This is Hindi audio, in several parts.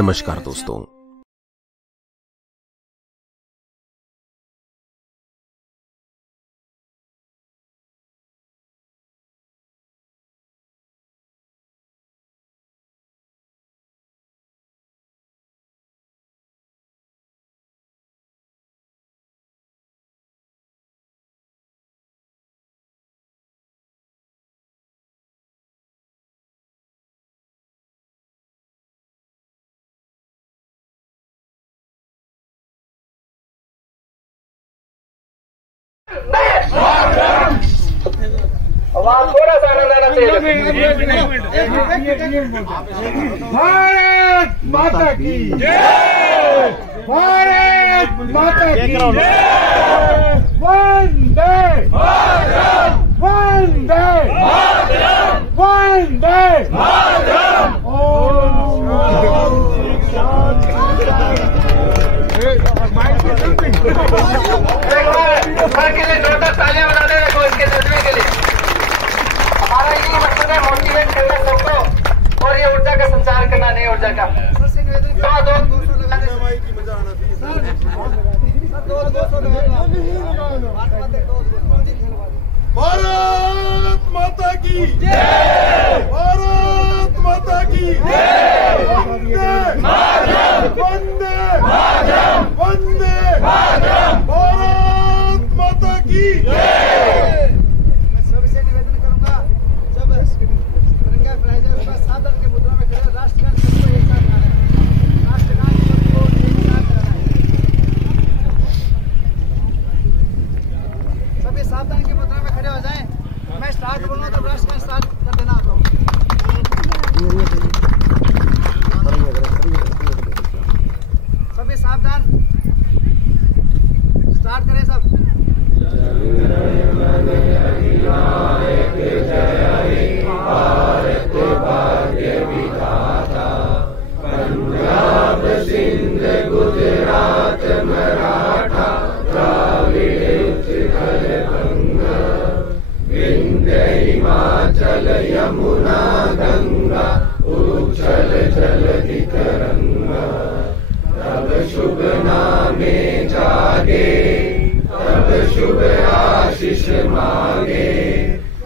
नमस्कार दोस्तों। आवाज थोड़ा सा आनंद आना चाहिए। भारत माता की जय, भारत माता की जय, वंदे मातरम, वंदे मातरम, वंदे मातरम। के लिए जोरदार तालियां बजा दे रखो इसके जज्बे के लिए। हमारा यही मकसद है, मोटिवेट करना सबको और ये ऊर्जा का संचार करना, नई ऊर्जा का। भारत माता की जय, भारत माता की जय, वंदे मातरम, वंदे मातरम, वंदे मातरम, भारत माता की जय। मैं सबसे निवेदन करूंगा, जब तिरंगा फहराया जाए उसका साधन के मुद्रा में खड़े राष्ट्रगान सबको एक साथ गाना है, राष्ट्रगान सबको एक साथ गाना है। सभी सावधान की मुद्रा में खड़े हो जाएं। मैं स्टार्ट बोलूंगा तो राष्ट्रगान स्टार्ट कर देना आप लोग। सभी सावधान, स्टार्ट करें सब। पंजाब सिंध गुजरात मराठा द्राविड़ उत्कल बंगा, विंध्य हिमाचल यमुना गंगा, उच्छल जलधि तरंगा। तब शुभ नामे जागे, तब शुभ आशीष मांगे,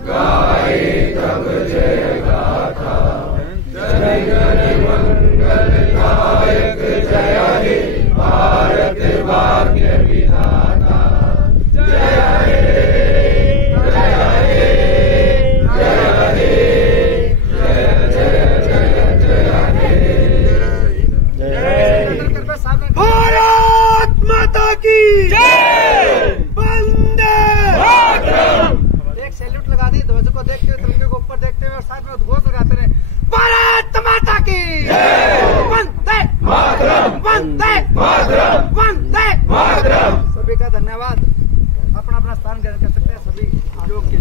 गाए तब जय गाथा। जय जन मंगलदायक जय हे, भारत भाग्य विधाता। जय हे, जय हे, जय हे, जय जय जय जय हे। भारत माता की जय, वंदे मातरम। एक सैल्यूट लगा दी, ध्वज को देखते हुए, तिरंगे को ऊपर देखते हुए और साथ में उद्घोष लगाते रहे, भारत माता की जय, वंदे मातरम, वंदे मातरम, वंदे मातरम। सभी का धन्यवाद। अपना अपना स्थान ग्रहण कर सकते हैं सभी योग के।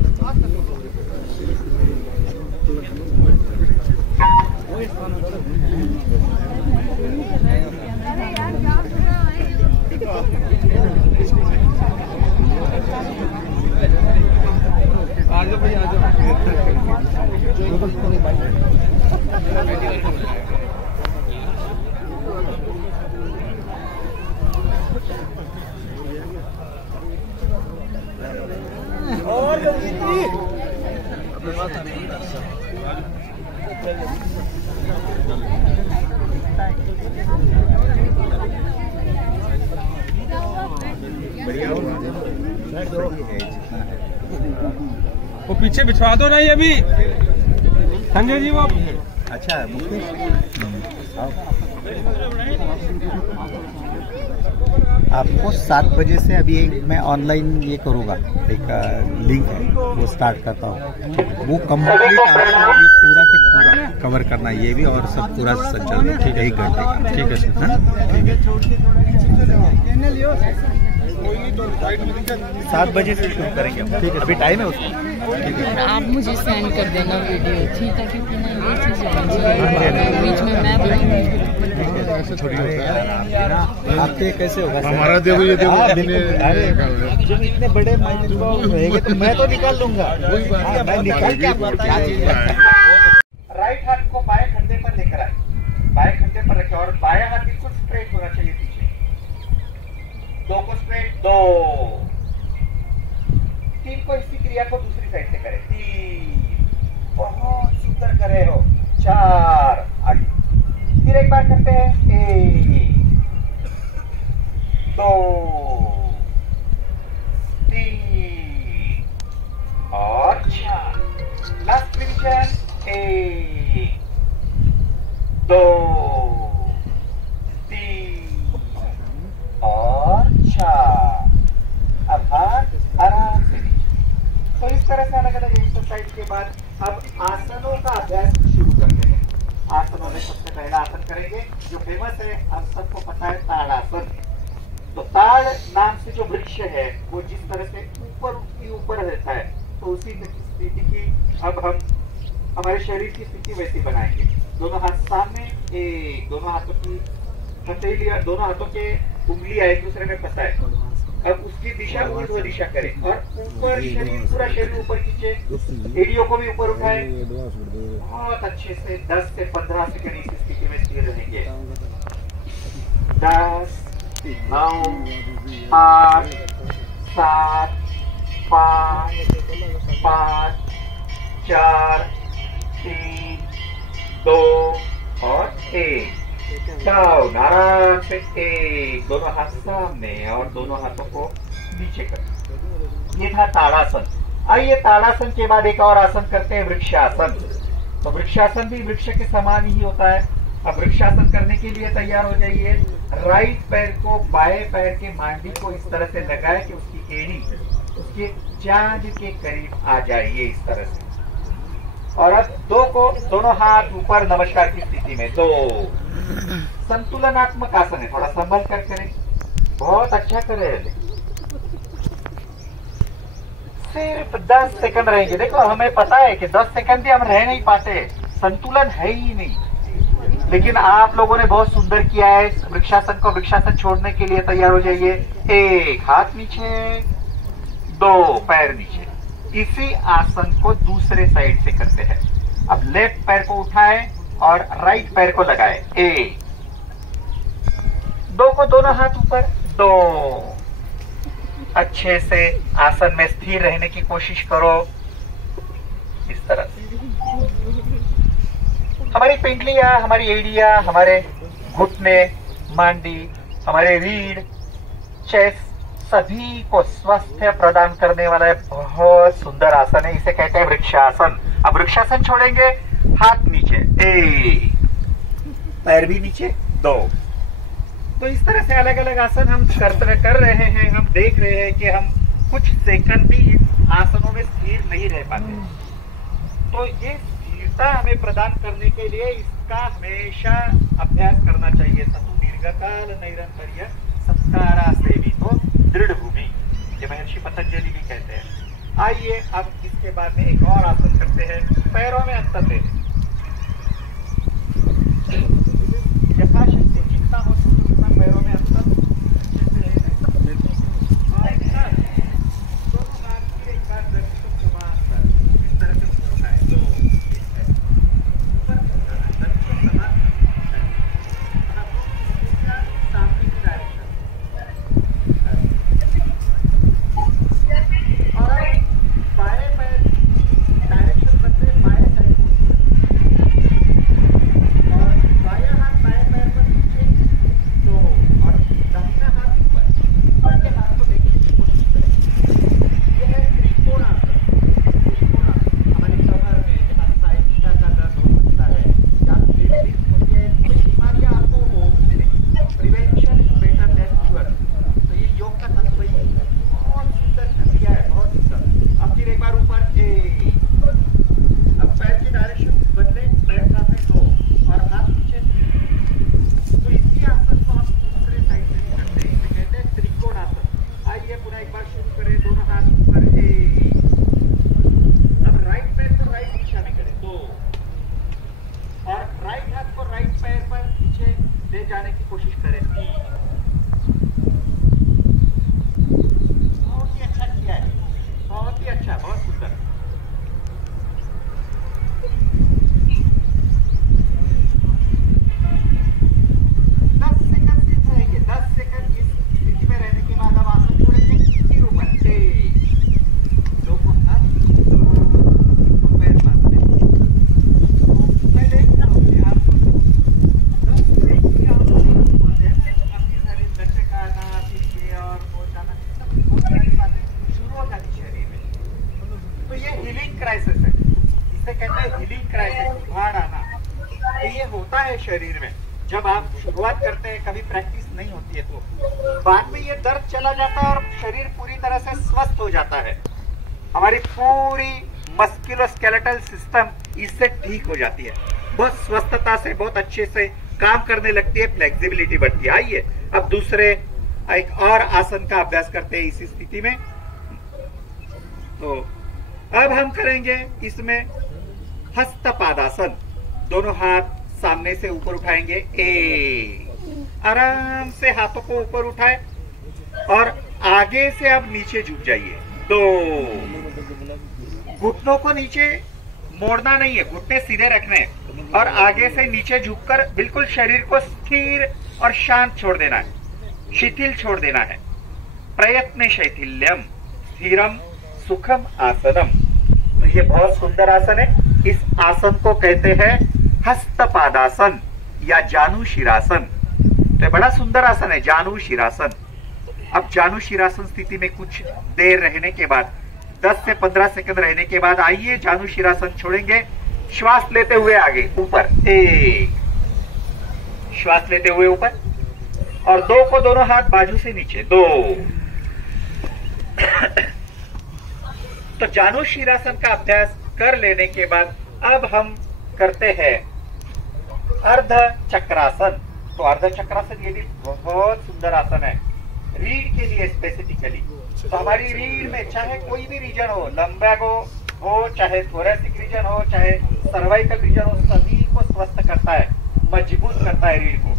और वो पीछे बिछवा दो ना ये भी संजय जी। वो अच्छा आपको 7 बजे से अभी मैं ऑनलाइन ये करूँगा, एक लिंक है वो स्टार्ट करता हूँ। वो कंप्लीट आपको ये पूरा के पूरा कवर करना है, ये भी और सब पूरा संचालन। ठीक है, 1 घंटे का। ठीक है सर, ठीक है। 7 बजे से शुरू करेंगे हम। ठीक है, अभी टाइम है उसको। ठीक है, आप मुझे सेंड कर देना वीडियो, ठीक है? क्योंकि ना ये चीज़ बीच में मैं आपके कैसे होगा हमारा देखो, ये देखो। अरे जब इतने बड़े माइक रहेंगे तो मैं तो निकाल लूंगा। मैं निकाल के आपको राइट हाथ को बाएं कंधे पर लेकर आए, बाएं कंधे पर रखें और 2 3 को इसी क्रिया को दूसरी साइड से करें 3 बहुत सुंदर कर रहे हो 4 आगे फिर एक बार करते हैं 1 2 3 और 4 लास्ट रिवीजन 1 2 3 और 4 अब हाथ आराम से नीचे। तो इस तरह से अलग अलग एक्सरसाइज के बाद अब आसनों का अभ्यास शुरू करते हैं। आसनों में सबसे पहला आसन करेंगे जो फेमस है, हम सबको पता है ताड़ासन। तो ताड़ नाम से जो वृक्ष है वो जिस तरह से ऊपर रहता है, तो उसी स्थिति की अब हम हमारे शरीर की स्थिति वैसी बनाएंगे। दोनों हाथ सामने, दोनों हाथों की हथेली, दोनों हाथों के उंगलियां एक दूसरे में फंसाए। अब उसकी दिशा ऊर्ध्व दिशा करें और ऊपर शरीर, पूरा शरीर ऊपर खींचे, एड़ियों को भी ऊपर उठाए। बहुत अच्छे से 10 से 15 सेकंड इस स्थिति में स्थिर रहेंगे। 10 9 8 7 5 5 4 3 2 और 1 डाउन। आराम से 1 दोनों हाथ सामने और दोनों हाथों को नीचे करें। ये था ताड़ासन। आइए ताड़ासन के बाद एक और आसन करते हैं, वृक्षासन। तो वृक्षासन भी वृक्ष के समान ही होता है। अब वृक्षासन करने के लिए तैयार हो जाइए। राइट पैर को बाएं पैर के मांडी को इस तरह से लगाए कि उसकी एड़ी उसके जांघ के करीब आ जाइए, इस तरह से। और अब दोनों हाथ ऊपर नमस्कार की स्थिति में। 2 संतुलनात्मक आसन है, थोड़ा संभल कर करें। बहुत अच्छा करें। सिर्फ 10 सेकंड रहेंगे। देखो हमें पता है कि 10 सेकंड भी हम रह नहीं पाते, संतुलन है ही नहीं। लेकिन आप लोगों ने बहुत सुंदर किया है। वृक्षासन को वृक्षासन छोड़ने के लिए तैयार हो जाइए। 1 हाथ नीचे, 2 पैर नीचे। इसी आसन को दूसरे साइड से करते हैं। अब लेफ्ट पैर को उठाएं और राइट पैर को लगाएं। 1 2 को दोनों हाथ ऊपर, 2 अच्छे से आसन में स्थिर रहने की कोशिश करो, इस तरह से। हमारी पिंडलियां, हमारी एड़ियां, हमारे घुटने, मांडी, हमारे रीढ़, चेस्ट, सभी को स्वास्थ्य प्रदान करने वाला है बहुत सुंदर आसन है। इसे कहते हैं वृक्षासन। अब वृक्षासन छोड़ेंगे, हाथ नीचे, 1 पैर भी नीचे, 2। तो इस तरह से अलग अलग आसन हम कर रहे हैं। हम देख रहे हैं कि हम कुछ सेकंड भी इस आसनों में स्थिर नहीं रह पाते। तो ये स्थिरता हमें प्रदान करने के लिए इसका हमेशा अभ्यास करना चाहिए। सतु दीर्घकाल नैरंतर्य सत्कारा सेवितो दृढ़ भूमि, ये महर्षि पतंजलि भी कहते हैं। आइए अब इसके बाद में एक और आसन करते हैं, पैरों में अंतर दे। यथाशक्ति जितना हो उतना पैरों में अंतर कहते हैं हीलिंग क्राइसिस, उभार आना। तो ये होता है शरीर में जब आप शुरुआत करते हैं, कभी प्रैक्टिस नहीं होती है तो बाद में ये दर्द चला जाता है और शरीर पूरी तरह से स्वस्थ हो जाता है। हमारी पूरी मस्कुलोस्केलेटल सिस्टम इससे ठीक हो जाती है, बहुत स्वस्थता से बहुत अच्छे से काम करने लगती है, फ्लेक्सिबिलिटी बढ़ती है। आइए अब दूसरे एक और आसन का अभ्यास करते हैं इसी स्थिति में। तो अब हम करेंगे इसमें हस्तपादासन। दोनों हाथ सामने से ऊपर उठाएंगे, आराम से हाथों को ऊपर उठाए और आगे से अब नीचे झुक जाइए। 2 घुटनों को नीचे मोड़ना नहीं है, घुटने सीधे रखने हैं और आगे से नीचे झुककर बिल्कुल शरीर को स्थिर और शांत छोड़ देना है, शिथिल छोड़ देना है। प्रयत्न शैथिल्यम स्थिरम सुखम आसनम। तो ये बहुत सुंदर आसन है। इस आसन को कहते हैं हस्तपादासन या जानु शिरासन। तो बड़ा सुंदर आसन है जानु शिरासन। अब जानु शिरासन स्थिति में कुछ देर रहने के बाद 10 से 15 सेकंड रहने के बाद आइए जानु शिरासन छोड़ेंगे। श्वास लेते हुए आगे ऊपर, 1 श्वास लेते हुए ऊपर और 2 को दोनों हाथ बाजू से नीचे, 2। तो जानु शिरासन का अभ्यास कर लेने के बाद अब हम करते हैं अर्ध चक्रासन। तो अर्ध चक्रासन ये भी बहुत सुंदर आसन है रीढ़ के लिए स्पेसिफिकली। तो हमारी रीढ़ में चाहे कोई भी रीजन हो, लंबैगो हो, चाहे थोरेसिक रीजन हो, चाहे सर्वाइकल रीजन हो, सभी को स्वस्थ करता है, मजबूत करता है रीढ़ को।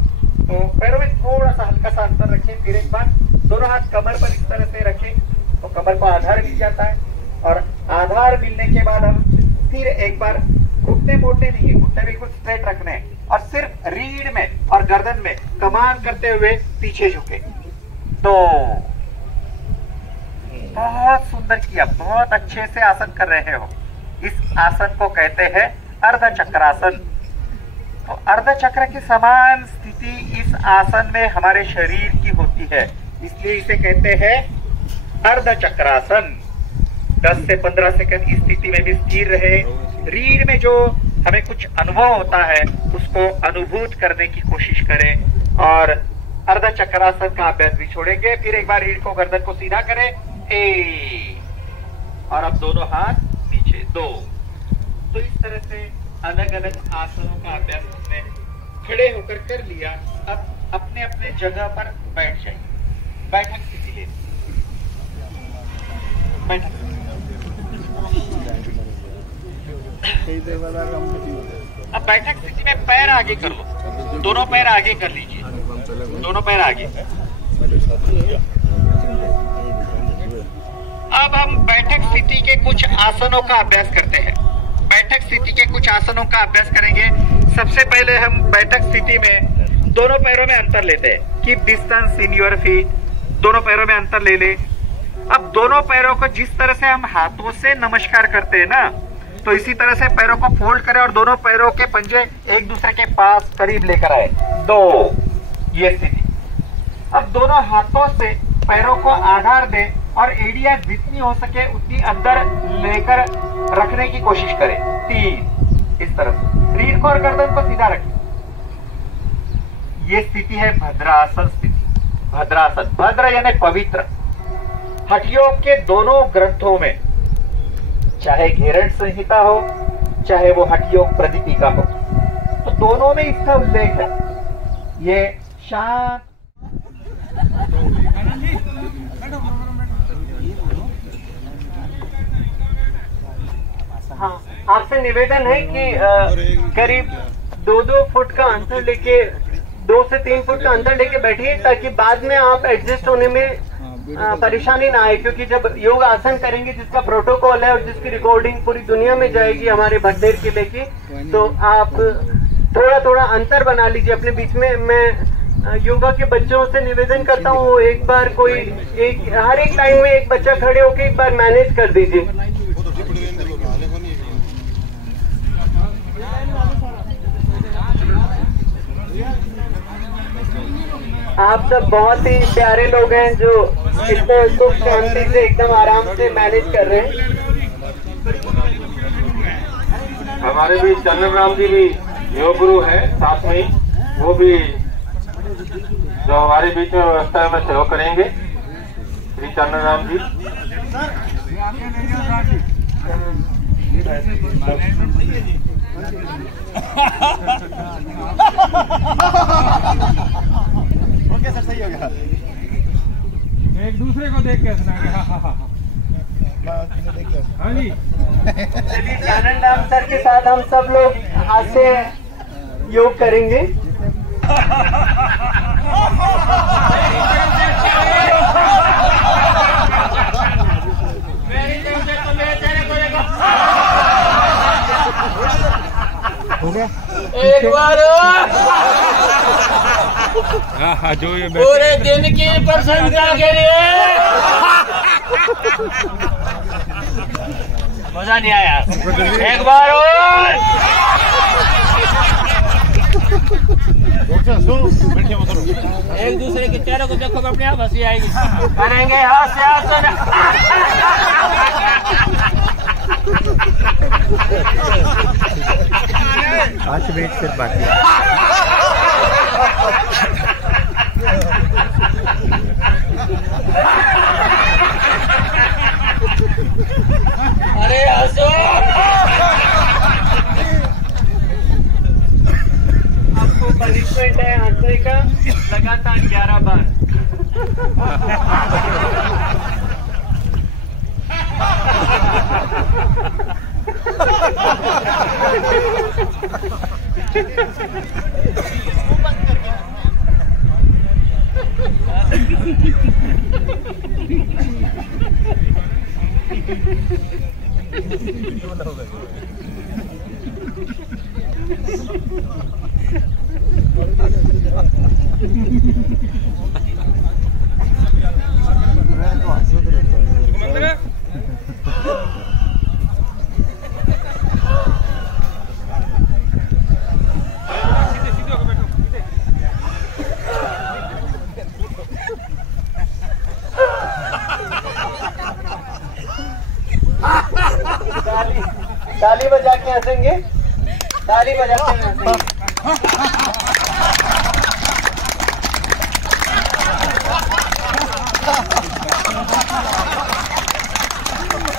तो पैरों में थोड़ा सा हल्का सा अंतर रखें। फिर एक बार दोनों हाथ कमर पर इस तरह से रखें तो कमर को आधार मिल जाता है और आधार मिलने के बाद हम फिर एक बार घुटने मोड़ने नहीं है, घुटने बिल्कुल स्ट्रेट रखने हैं और सिर्फ रीढ़ में और गर्दन में कमान करते हुए पीछे झुके। तो बहुत सुंदर किया, बहुत अच्छे से आसन कर रहे हो। इस आसन को कहते हैं अर्ध चक्रासन। तो अर्ध चक्र की समान स्थिति इस आसन में हमारे शरीर की होती है, इसलिए इसे कहते हैं अर्ध चक्रासन। 10 से 15 सेकंड इस स्थिति में भी स्थिर रहे। रीढ़ में जो हमें कुछ अनुभव होता है उसको अनुभूत करने की कोशिश करें और अर्ध चक्रासन का अभ्यास भी छोड़ेंगे। फिर एक बार रीढ़ को गर्दन को सीधा करें, और अब दोनों हाथ नीचे, 2। तो इस तरह से अलग अलग आसनों का अभ्यास हमने खड़े होकर कर लिया। अब अपने अपने जगह पर बैठ जाइए, बैठक स्थिति ले, बैठक। अब बैठक स्थिति में पैर आगे कर लो, दोनों पैर आगे कर लीजिए, दोनों पैर आगे। अब हम बैठक स्थिति के कुछ आसनों का अभ्यास करते हैं। बैठक स्थिति के कुछ आसनों का अभ्यास करेंगे। सबसे पहले हम बैठक स्थिति में दोनों पैरों में अंतर लेते हैं। Keep distance in your feet, दोनों पैरों में अंतर ले ले। अब दोनों पैरों को जिस तरह से हम हाथों से नमस्कार करते हैं ना, तो इसी तरह से पैरों को फोल्ड करें और दोनों पैरों के पंजे एक दूसरे के पास करीब लेकर आए, 2। ये स्थिति। अब दोनों हाथों से पैरों को आधार दें और एड़ियां जितनी हो सके उतनी अंदर लेकर रखने की कोशिश करें, 3। इस तरह से रीढ़ को और गर्दन को सीधा रखें। ये स्थिति है भद्रासन स्थिति। भद्रासन, भद्र यानी पवित्र। हठयोग के दोनों ग्रंथों में, चाहे घेरट संहिता हो चाहे वो हठयोग प्रदीपिका हो, तो दोनों में इसका उल्लेख है। ये शांत हाँ, आपसे निवेदन है कि करीब 2-2 फुट का अंतर लेके, 2 से 3 फुट का अंतर लेके बैठिए ताकि बाद में आप एडजस्ट होने में परेशानी ना आए। क्योंकि जब योग आसन करेंगे जिसका प्रोटोकॉल है और जिसकी रिकॉर्डिंग पूरी दुनिया में जाएगी हमारे भटनेर किले की, तो आप थोड़ा थोड़ा अंतर बना लीजिए अपने बीच में। मैं योगा के बच्चों से निवेदन करता हूँ, एक बार कोई हर एक टाइम में एक बच्चा खड़े होकर एक बार मैनेज कर दीजिए। आप सब बहुत ही प्यारे लोग हैं जो इतने सुख शांति से एकदम आराम से मैनेज कर रहे हैं। हमारे भी चंदन राम जी भी योग गुरु है, साथ में वो भी जो हमारे बीच में व्यवस्था में सहयोग करेंगे, श्री चंदन राम जी। ओके सर, सही हो गया। एक दूसरे को देख के हंसना। हाँ जी। चलिए चंदन राम सर के साथ हम सब लोग हाथ से योग करेंगे। हो गया एक बार हाँ, जो ये पूरे दिन की प्रशंसा के लिए मजा नहीं आया। एक बार और एक दूसरे के चेहरे को देखो, अपने आप हंसी आएगी। करेंगे हाथ से हाथ से। 5 मिनट सिर्फ बाकी है। अरे हंसो। आपको पनिशमेंट है हंसने का, लगातार 11 बार। ताली बजा के हंसेंगे, ताली बजा के हंसेंगे।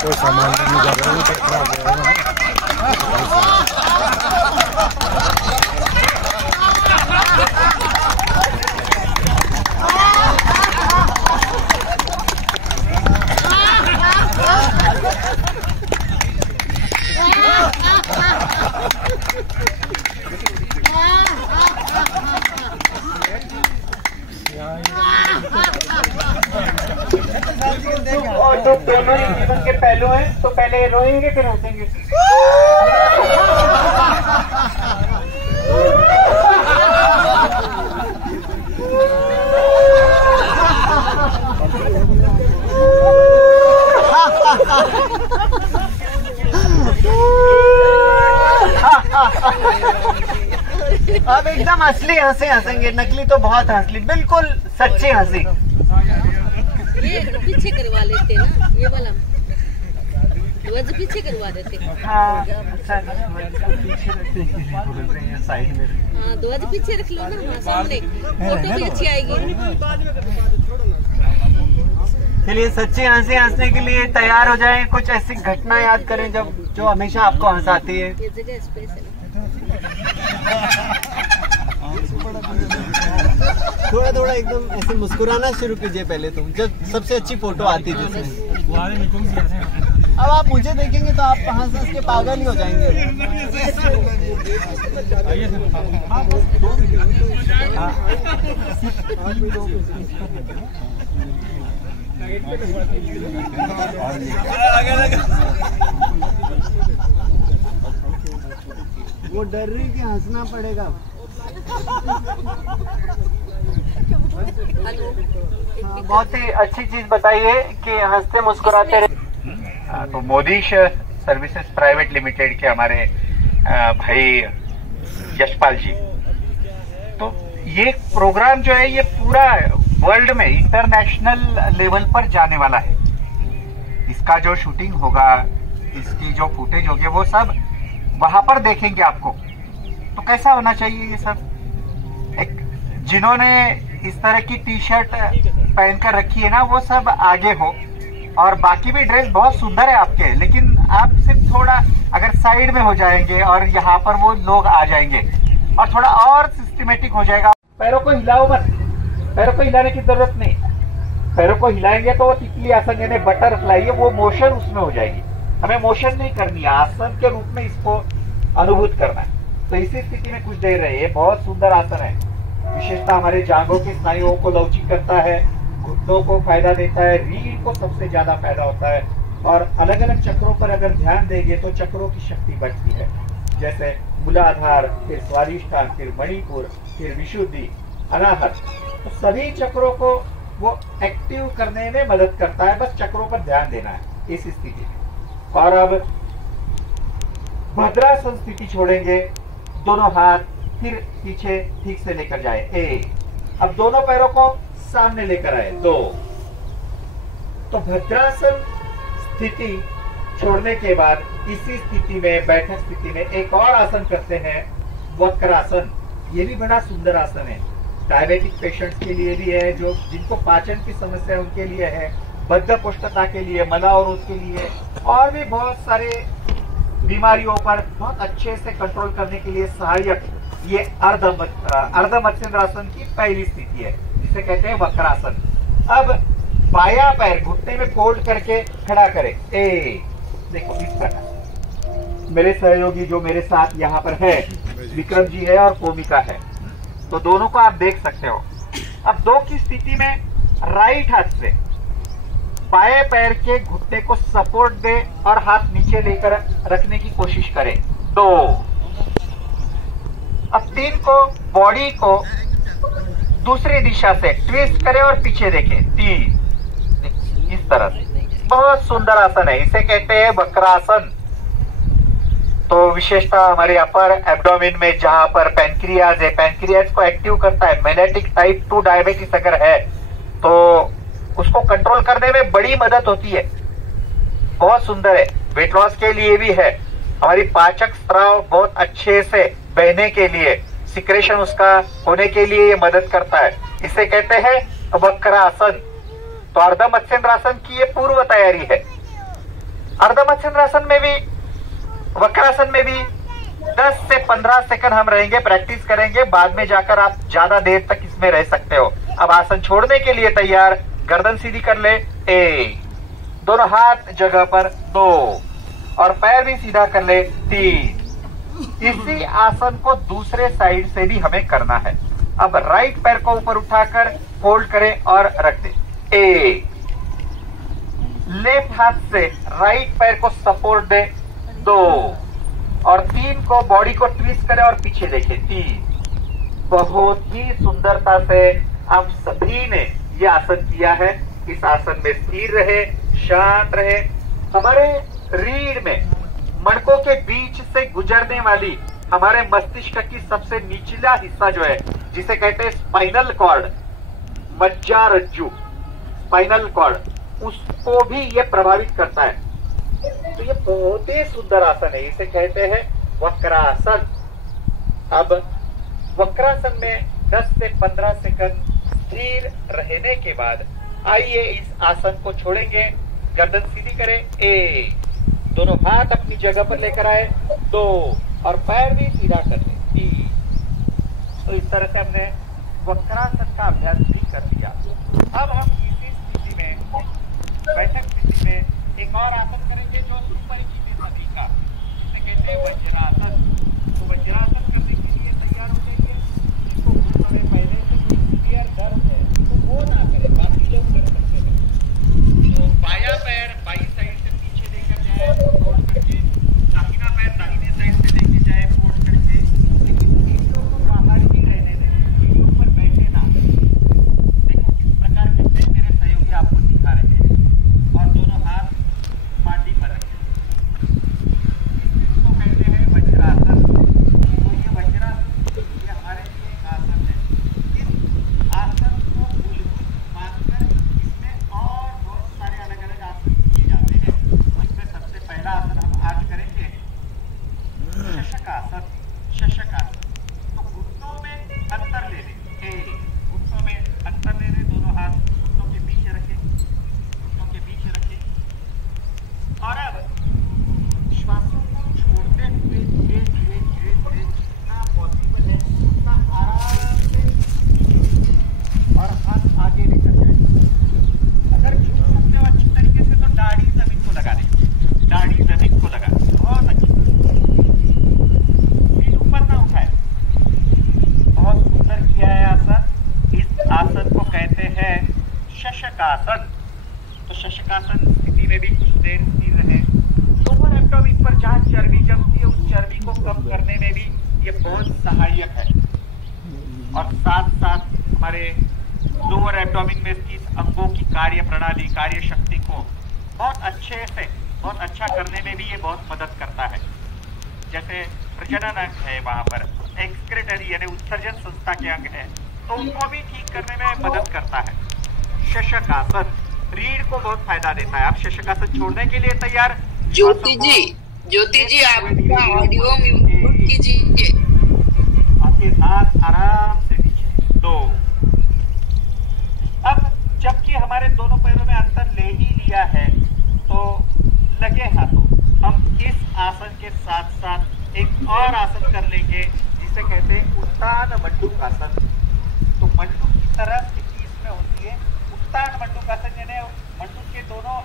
कोई सामान नहीं जा रहा है, खराब हो रहा है। और तो दोनों ही जीवन के पहलू हैं, तो पहले रोएंगे फिर हंसेंगे। अब एकदम असली हंसी हंसेंगे, नकली तो बहुत हंसली, बिल्कुल सच्ची हंसी। ये पीछे करवा लेते ना, ये वाला ध्वज पीछे करवा देते। हाँ अच्छा, पीछे रखते हैं साइड में। हाँ ध्वज पीछे रख लो ना, हाँ, सामने फोटो भी अच्छी आएगी। चलिए सच्ची हंसी हंसने के लिए तैयार हो जाएं। कुछ ऐसी घटना याद करें जब जो हमेशा आपको हंसाती है। ये जगह स्पेशल। थोड़ा थोड़ा एकदम ऐसे मुस्कुराना शुरू कीजिए पहले तुम, जब सबसे अच्छी फोटो आती है जिसमें। अब आप मुझे देखेंगे तो आप हंस हंस के पागल ही हो जाएंगे। वो डर रही कि हंसना पड़ेगा। बहुत ही अच्छी चीज बताई है कि हंसते मुस्कुराते रहे। तो मोदी सर्विसेज प्राइवेट लिमिटेड के हमारे भाई यशपाल जी, तो ये प्रोग्राम जो है ये पूरा वर्ल्ड में इंटरनेशनल लेवल पर जाने वाला है। इसका जो शूटिंग होगा, इसकी जो फुटेज होगी, वो सब वहां पर देखेंगे आपको। तो कैसा होना चाहिए ये सब, एक जिन्होंने इस तरह की टी शर्ट पहनकर रखी है ना वो सब आगे हो, और बाकी भी ड्रेस बहुत सुंदर है आपके, लेकिन आप सिर्फ थोड़ा अगर साइड में हो जाएंगे और यहाँ पर वो लोग आ जाएंगे और थोड़ा और सिस्टमेटिक हो जाएगा। पैरों को हिलाओ मत, पैरों को हिलाने की जरूरत नहीं। पैरों को हिलाएंगे तो वो तितली आसन यानी बटरफ्लाई है, वो मोशन उसमें हो जाएगी। हमें मोशन नहीं करनी है, आसन के रूप में इसको अनुभूत करना है। तो इसी स्थिति में कुछ देर रहिए। बहुत सुंदर आसन है, विशेषता हमारे जांघों के स्नायुओं को लवचिक करता है, घुटनों को फायदा देता है, रीढ़ को सबसे ज्यादा फायदा होता है। और अलग अलग चक्रों पर अगर ध्यान देंगे तो चक्रों की शक्ति बढ़ती है, जैसे मूलाधार, फिर स्वादिष्ठान, फिर मणिपुर, फिर विशुद्धि, अनाहत। तो सभी चक्रों को वो एक्टिव करने में मदद करता है, बस चक्रों पर ध्यान देना है इस स्थिति में। और अब भद्रासन स्थिति छोड़ेंगे, दोनों हाथ फिर पीछे ठीक से लेकर जाए, 1। अब दोनों पैरों को सामने लेकर आए, 2। तो भद्रासन स्थिति छोड़ने के बाद इसी स्थिति में, बैठक स्थिति में एक और आसन करते हैं, वक्रासन। ये भी बड़ा सुंदर आसन है, डायबिटिक पेशेंट्स के लिए भी है, जो जिनको पाचन की समस्या है उनके लिए है, बद्धकोष्ठता के लिए, मलावरोध के लिए, और भी बहुत सारे बीमारियों पर बहुत अच्छे से कंट्रोल करने के लिए सहायक ये अर्ध मत्स्येंद्रासन की पहली स्थिति है, जिसे कहते हैं वक्रासन। अब बायां पैर घुटने में फोल्ड करके खड़ा करें, देखो इस प्रकार। मेरे सहयोगी जो मेरे साथ यहाँ पर है, विक्रम जी है और कोमिका है, तो दोनों को आप देख सकते हो। अब 2 की स्थिति में राइट हाथ से बाएं पैर के घुटने को सपोर्ट दे और हाथ नीचे लेकर रखने की कोशिश करें, 2। अब 3 को बॉडी को दूसरी दिशा से ट्विस्ट करें और पीछे देखें, 3। इस तरह से बहुत सुंदर आसन है, इसे कहते हैं वक्रासन। तो विशेषता हमारे अपर एब्डोमेन में जहां पर पैनक्रियाज है, पैनक्रियाज को एक्टिव करता है। मेलेटिक टाइप 2 डायबिटीज अगर है तो उसको कंट्रोल करने में बड़ी मदद होती है, बहुत सुंदर है। वेट लॉस के लिए भी है, हमारी पाचक स्राव बहुत अच्छे से बहने के लिए, सिक्रेशन उसका होने के लिए ये मदद करता है, इसे कहते हैं वक्रासन। तो अर्ध मत्स्येंद्रासन की ये पूर्व तैयारी है। अर्ध मत्स्येंद्रासन में भी, वक्रासन में भी 10 से 15 सेकंड हम रहेंगे, प्रैक्टिस करेंगे, बाद में जाकर आप ज्यादा देर तक इसमें रह सकते हो। अब आसन छोड़ने के लिए तैयार, गर्दन सीधी कर ले, 1। दोनों हाथ जगह पर, 2। और पैर भी सीधा कर ले, 3। इसी आसन को दूसरे साइड से भी हमें करना है। अब राइट पैर को ऊपर उठाकर फोल्ड करें और रख दें, 1। लेफ्ट हाथ से राइट पैर को सपोर्ट दे, 2। और 3 को बॉडी को ट्विस्ट करें और पीछे देखें, 3। बहुत ही सुंदरता से आप सभी ने ये आसन किया है। इस आसन में स्थिर रहे, शांत रहे। हमारे रीढ़ में मणकों के बीच से गुजरने वाली हमारे मस्तिष्क की सबसे निचला हिस्सा जो है, जिसे कहते हैं स्पाइनल कॉर्ड, मज्जारज्जु, स्पाइनल कॉर्ड, उसको भी ये प्रभावित करता है। तो ये बहुत ही सुंदर आसन है, इसे कहते हैं वक्रासन। अब वक्रासन में 10 से 15 सेकंड स्थिर रहने के बाद आइए इस आसन को छोड़ेंगे, गर्दन सीधी करें, 1। दोनों हाथ अपनी जगह पर लेकर आए, 2। और पैर भी सीधा कर लें, 3। तो इस तरह से हमने वक्रासन का अभ्यास भी कर लिया। अब हम इसी स्थिति में, बैठक स्थिति में एक और आसन करेंगे जो सुपरिचित है सभी का, जिसे कहते हैं वज्रासन। तो वज्रासन करने के लिए तैयार हो जाइए। जिसको घुटनों में पहले से कोई सीवियर दर्द है तो वो ना करे, बाकी लोग कर सकते हैं। तो बायां पैर बाई साइड से पीछे लेकर जाए, फोल्ड करके, दाहिना पैर दाहिने साइड से लेके जाए, फोल्ड करके, लेकिन ईंटों को बाहर ही रहने दें, ईंटों पर बैठे ना। देखो किस प्रकार करते मेरे सहयोगी आपको दिखा रहे हैं। और दोनों हाथ माटी पर रखें, इसको कहते हैं वज्रासन। प्रणाली, कार्य शक्ति को बहुत अच्छे से, बहुत अच्छा करने में भी ये बहुत मदद करता है। जैसे प्रजनन अंग है, वहां पर एक्सक्रेटरी यानी उत्सर्जन संस्था के अंग है, तो उनको भी ठीक करने में मदद करता है। शशकासन रीढ़ को बहुत फायदा देता है। आप शशकासन छोड़ने के लिए तैयार? ज्योति जी आपका ऑडियो म्यूट कीजिए। आपके हाथ आराम से नीचे। तो अब जबकि हमारे दोनों पैरों में अंतर ले ही लिया है, तो लगे हाथों हम इस आसन के साथ साथ एक और आसन कर लेंगे जिसे कहते हैं उत्तान मंडूकासन। तो मंडूक की तरह स्थिति इसमें होती है। उत्तान मंडूकासन यानी मंडूक के दोनों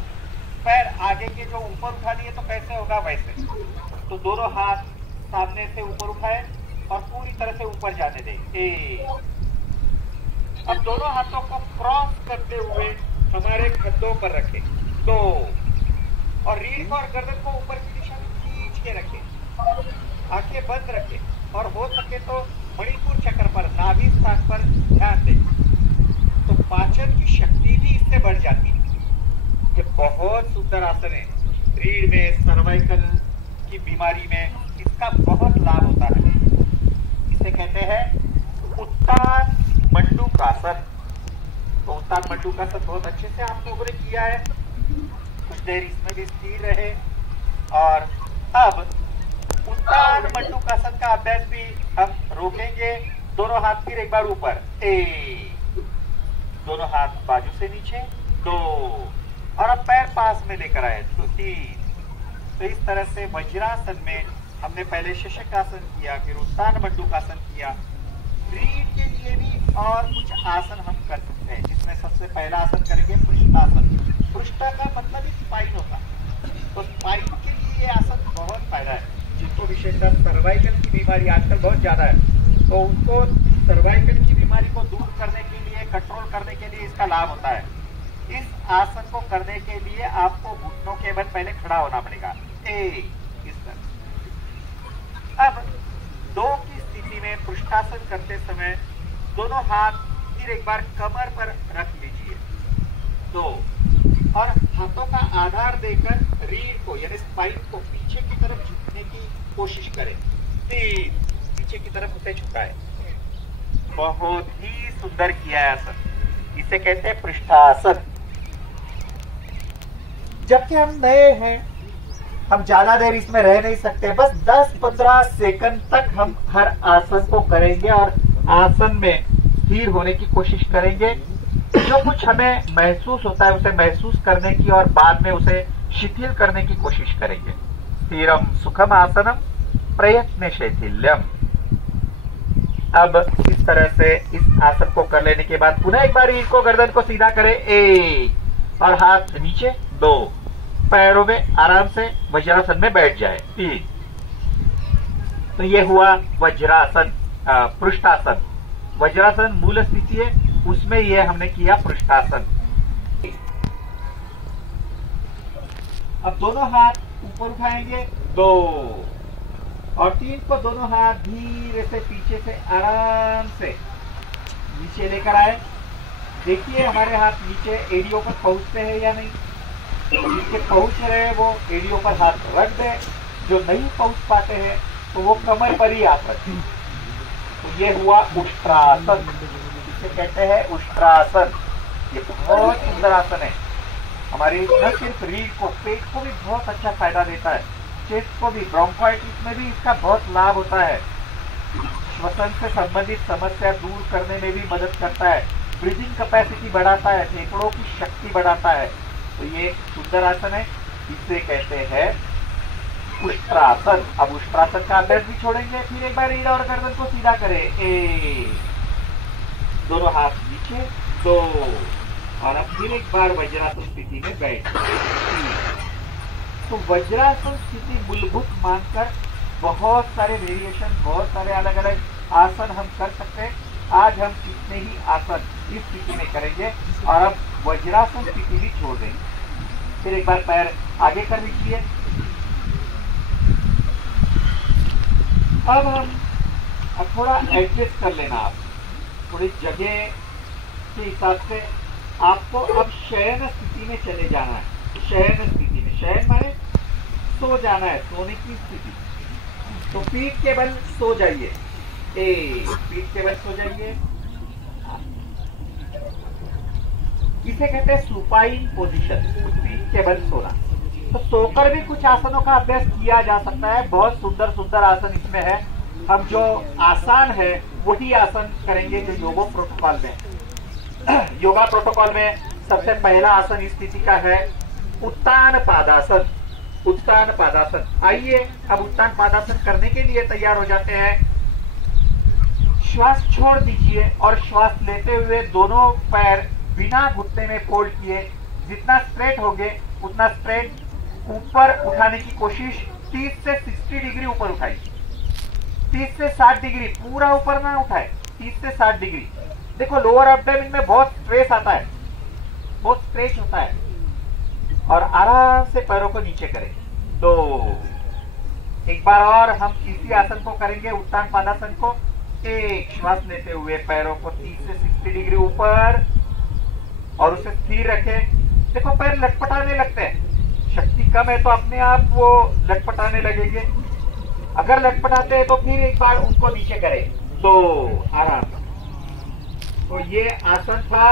पैर आगे के जो ऊपर उठा लिए, तो कैसे होगा वैसे। तो दोनों हाथ सामने से ऊपर उठाए और पूरी तरह से ऊपर जाने दें। अब दोनों हाथों को क्रॉस करते हुए हमारे कंधों पर रखें। 2 और रीढ़ को और गर्दन को ऊपर की दिशा में खींच के रखें। आंखें बंद रखें और हो सके तो मणिपुर चक्र पर, नाभि स्थान पर ध्यान दें। तो पाचन की शक्ति भी इससे बढ़ जाती है। ये बहुत सुंदर आसन है। रीढ़ में, सर्वाइकल की बीमारी में इसका बहुत लाभ होता है। इसे कहते हैं उत्तान मंडूकासन। तो उत्तान मंडूकासन बहुत अच्छे से आप लोगों ने किया है। कुछ देर इसमें भी स्थिर रहे। और अब उत्तान मंडूकासन का अभ्यास भी हम रोकेंगे। दोनों हाथ फिर एक बार ऊपर, 1, दोनों हाथ बाजू से नीचे, 2 और अब पैर पास में लेकर आए, 3। तो इस तरह से वज्रासन में हमने पहले शशकासन किया, फिर उत्तान मंडूकासन किया। रीढ़ के लिए भी और कुछ आसन हम कर सकते हैं, जिसमें सबसे पहला आसन करेंगे पृष्ठासन। पृष्ठ का मतलब ही स्पाइन होता है। तो स्पाइन के लिए ये आसन बहुत फायदा है। जिनको विशेषतः सर्वाइकल की बीमारी आजकल बहुत ज्यादा है, तो उनको सर्वाइकल की बीमारी को दूर करने के लिए, कंट्रोल करने के लिए इसका लाभ होता है। इस आसन को करने के लिए आपको घुटनों के बल पहले खड़ा होना पड़ेगा। इस तरह। अब 2 की स्थिति में पृष्ठासन करते समय दोनों हाथ फिर एक बार कमर पर रख लीजिए। 2 और हाथों का आधार देकर रीढ़ को यानी स्पाइन को पीछे की तरफ झुकने की कोशिश करें। 3 पीछे की तरफ उसे झुकाएं। बहुत ही सुंदर किया है आसन। इसे कहते हैं पृष्ठासन। जबकि हम नए हैं, हम ज्यादा देर इसमें रह नहीं सकते। बस 10-15 सेकंड तक हम हर आसन को करेंगे और आसन में स्थिर होने की कोशिश करेंगे। जो कुछ हमें महसूस होता है उसे महसूस करने की और बाद में उसे शिथिल करने की कोशिश करेंगे। स्थिरम सुखम आसनम प्रयत्न शैथिल्यम। अब इस तरह से इस आसन को कर लेने के बाद पुनः एक बार रीढ़ को, गर्दन को सीधा करें, 1 और हाथ नीचे, 2 पैरों में आराम से वज्रासन में बैठ जाए, 3। तो ये हुआ वज्रासन, पृष्ठासन। वज्रासन मूल स्थिति है, उसमें ये हमने किया पृष्ठासन। अब दोनों हाथ ऊपर उठाएंगे, 2 और 3 को दोनों हाथ धीरे से पीछे से आराम से नीचे लेकर आए। देखिए हमारे हाथ नीचे एड़ियों पर पहुंचते हैं या नहीं। जिनके पहुंच रहे हैं वो एड़ियों पर हाथ रख दे, जो नहीं पहुंच पाते हैं तो वो कमर पर ही हाथ रखें। तो ये हुआ उष्ट्रासन। इसे कहते हैं उष्ट्रासन। ये बहुत सुंदर आसन है। हमारी न सिर्फ रीढ़ को, पेट को भी बहुत अच्छा फायदा देता है। चेस्ट को भी, ब्रोंकाइटिस में भी इसका बहुत लाभ होता है। श्वसन से संबंधित समस्या दूर करने में भी मदद करता है। ब्रीदिंग कैपेसिटी बढ़ाता है, फेफड़ों की शक्ति बढ़ाता है। तो ये सुंदर आसन है। इसे कहते हैं उष्ट्रासन। अब उष्ट्रासन का अभ्यास भी छोड़ेंगे। फिर एक बार रीढ़ और गर्दन को सीधा करें, 1 दोनों हाथ नीचे, 2 और अब फिर एक बार वज्रासन स्थिति में बैठ। तो वज्रासन स्थिति मूलभूत मानकर बहुत सारे वेरिएशन, बहुत सारे अलग अलग आसन हम कर सकते हैं। आज हम इतने ही आसन इस स्थिति में करेंगे और अब वज्रासन स्थिति भी छोड़ देंगे। फिर एक बार पैर आगे कर लीजिए। अब हम थोड़ा एडजस्ट कर लेना, आप थोड़ी जगह के हिसाब से आपको अब शयन स्थिति में चले जाना है। शयन स्थिति में, शयन माने सो जाना है, सोने की स्थिति। तो पीठ के बल सो जाइए, पीठ के बल सो जाइए। इसे कहते हैं सुपाइन पोजीशन, पीठ के बल सोना। तो सोकर भी कुछ आसनों का अभ्यास किया जा सकता है। बहुत सुंदर सुंदर आसन इसमें है। हम जो आसान है वही आसन करेंगे जो योगा प्रोटोकॉल में। योगा प्रोटोकॉल में सबसे पहला आसन इस स्थिति का है उत्तान पादासन। उत्तान पादासन, आइए अब उत्तान पादासन करने के लिए तैयार हो जाते हैं। श्वास छोड़ दीजिए और श्वास लेते हुए दोनों पैर बिना घुटने में फोल्ड किए जितना स्ट्रेट होगे उतना स्ट्रेट ऊपर उठाने की कोशिश। 30 से 60 डिग्री ऊपर उठाइए, 30 से 60 डिग्री, पूरा ऊपर ना उठाए, 30 से 60 डिग्री। देखो लोअर एब्डोमेन में बहुत स्ट्रेस आता है, बहुत स्ट्रेच होता है। और आराम से पैरों को नीचे करें। तो एक बार और हम इसी आसन को करेंगे, उत्तान पादासन को। एक श्वास लेते हुए पैरों को 30 से 60 डिग्री ऊपर और उसे स्थिर रखें। देखो पैर लटपटाने लगते हैं, शक्ति कम है तो अपने आप वो लटपटाने लगेंगे। अगर लटपटाते हैं तो फिर एक बार उनको नीचे करें। तो आराम। तो ये आसन था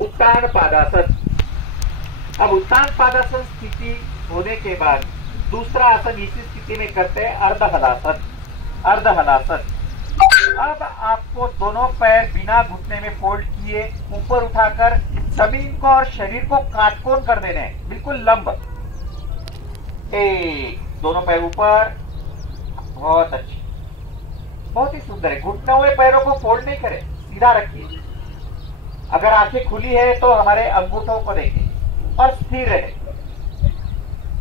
उत्तान पादासन। अब उत्तान पादासन स्थिति होने के बाद दूसरा आसन इसी स्थिति में करते हैं अर्धहलासन। अर्धहलासन, अब आपको दोनों पैर बिना घुटने में फोल्ड किए ऊपर उठाकर जमीन को और शरीर को काटकोन कर देने हैं, बिल्कुल लंब। एक, दोनों पैर ऊपर, बहुत अच्छे, बहुत ही सुंदर है। घुटने हुए पैरों को फोल्ड नहीं करें, सीधा रखिए। अगर आंखें खुली है तो हमारे अंगूठों को देखें और स्थिर रहे।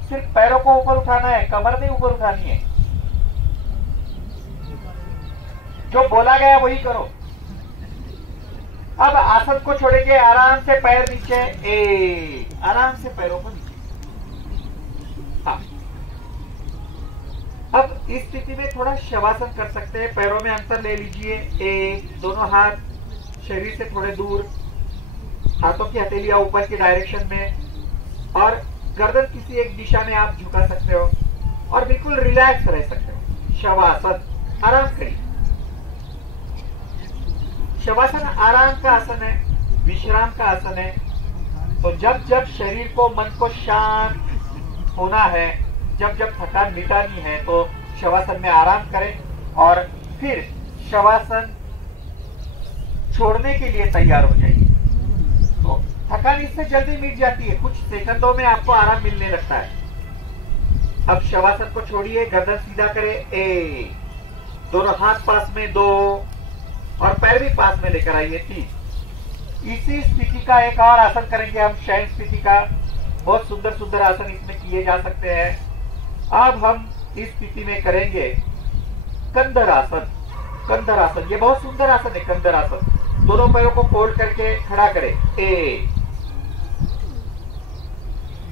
सिर्फ पैरों को ऊपर उठाना है, कमर नहीं ऊपर उठानी है। जो बोला गया वही करो। अब आसन को छोड़ेंगे, आराम से पैर नीचे, आराम से पैरों को नीचे। हाँ, अब इस स्थिति में थोड़ा शवासन कर सकते हैं। पैरों में अंतर ले लीजिए, दोनों हाथ शरीर से थोड़े दूर, हाथों की हथेलियां ऊपर की डायरेक्शन में, और गर्दन किसी एक दिशा में आप झुका सकते हो और बिल्कुल रिलैक्स रह सकते हो। शवासन, आराम करिए। शवासन आराम का आसन है, विश्राम का आसन है। तो जब जब शरीर को, मन को शांत होना है, जब जब थकान मिटानी है तो शवासन में आराम करें और फिर शवासन छोड़ने के लिए तैयार हो जाइए। तो थकान इससे जल्दी मिट जाती है, कुछ सेकंडों में आपको आराम मिलने लगता है। अब शवासन को छोड़िए, गर्दन सीधा करें, दोनों हाथ पास में, 2 और पैर भी पास में लेकर आइए, 3। इसी स्थिति का एक और आसन करेंगे हम, शयन स्थिति का। बहुत सुंदर सुंदर आसन इसमें किए जा सकते हैं। अब हम इस स्थिति में करेंगे कंधर आसन। कंधर आसन, ये बहुत सुंदर आसन है। कंधर आसन, दोनों पैरों को फोल्ड करके खड़ा करें,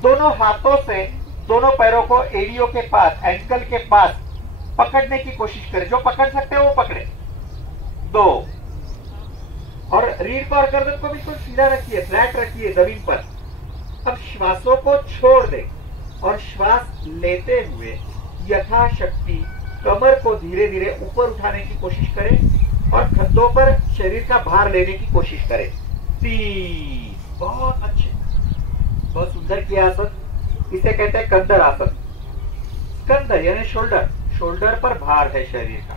दोनों हाथों से दोनों पैरों को एड़ियों के पास, एंकल के पास पकड़ने की कोशिश करें। जो पकड़ सकते हो वो पकड़े, 2, और रीढ़ को और गर्दन को बिल्कुल सीधा रखिए, फ्लैट रखिए जमीन पर। अब श्वासों को छोड़ दे और श्वास लेते हुए यथाशक्ति कमर को धीरे धीरे ऊपर उठाने की कोशिश करें और कंधों पर शरीर का भार लेने की कोशिश करें। 3, बहुत अच्छे, बहुत सुंदर किया आसन। इसे कहते हैं कंधर आसन। कंधर यानी शोल्डर, शोल्डर पर भार है शरीर का।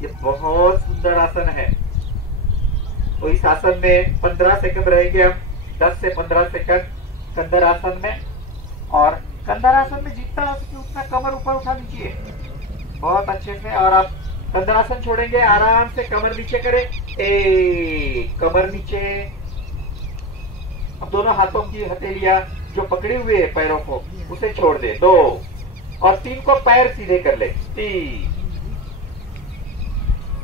ये बहुत सुंदर आसन है। तो इस आसन में 15 सेकंड रहेंगे हम, 10 से 15 सेकंड कंधर आसन में। और कंधर आसन में जितना हो सके उतना कमर ऊपर उठा लीजिए, बहुत अच्छे से। और आप कंधर आसन छोड़ेंगे, आराम से कमर नीचे करें, कमर नीचे। अब दोनों हाथों की हथेलियां जो पकड़े हुए है पैरों को उसे छोड़ दे, 2 और 3 को पैर सीधे कर ले, 3।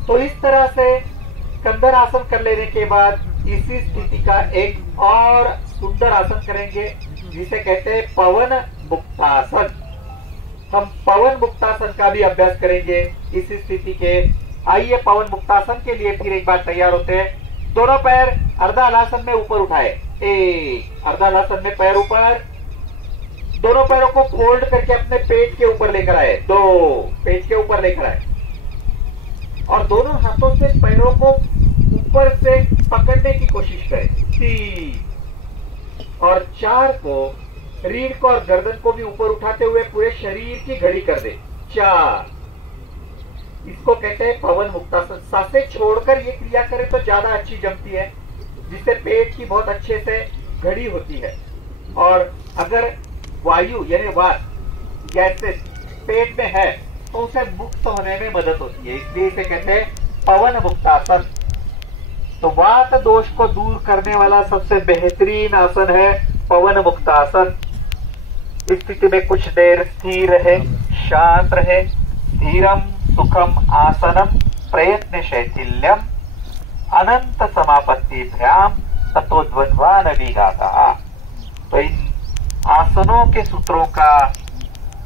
तो इस तरह से कंधर आसन कर लेने के बाद इसी स्थिति का एक और सुंदर आसन करेंगे जिसे कहते हैं पवन मुक्तासन। हम पवन मुक्तासन का भी अभ्यास करेंगे इस स्थिति के। आइए पवन मुक्तासन के लिए फिर एक बार तैयार होते हैं। दोनों पैर अर्धहलासन में ऊपर उठाए, एक। अर्धालासन में पैर ऊपर, दोनों पैरों को फोल्ड करके अपने पेट के ऊपर लेकर आए। दो, पेट के ऊपर लेकर आए और दोनों हाथों से पैरों को ऊपर से पकड़ने की कोशिश करें। तीन और चार को रीढ़ को और गर्दन को भी ऊपर उठाते हुए पूरे शरीर की घड़ी कर दे। चार। इसको कहते हैं पवन मुक्तासन। सांसें छोड़कर ये क्रिया करें तो ज्यादा अच्छी जमती है, जिससे पेट की बहुत अच्छे से घड़ी होती है। और अगर वायु यानी वात गैसेस पेट में है तो उसे मुक्त होने में मदद होती है, इसलिए इसे कहते हैं पवन मुक्तासन। तो वात दोष को दूर करने वाला सबसे बेहतरीन आसन है पवन मुक्तासन। इस स्थिति में कुछ देर स्थिर रहे, शांत रहे। धीरम सुखम आसनम प्रयत्न शैथिल्यम अनंत समापत्तिभ्याम तत्वद्वंद्वान विघाता। तो इन आसनों के सूत्रों का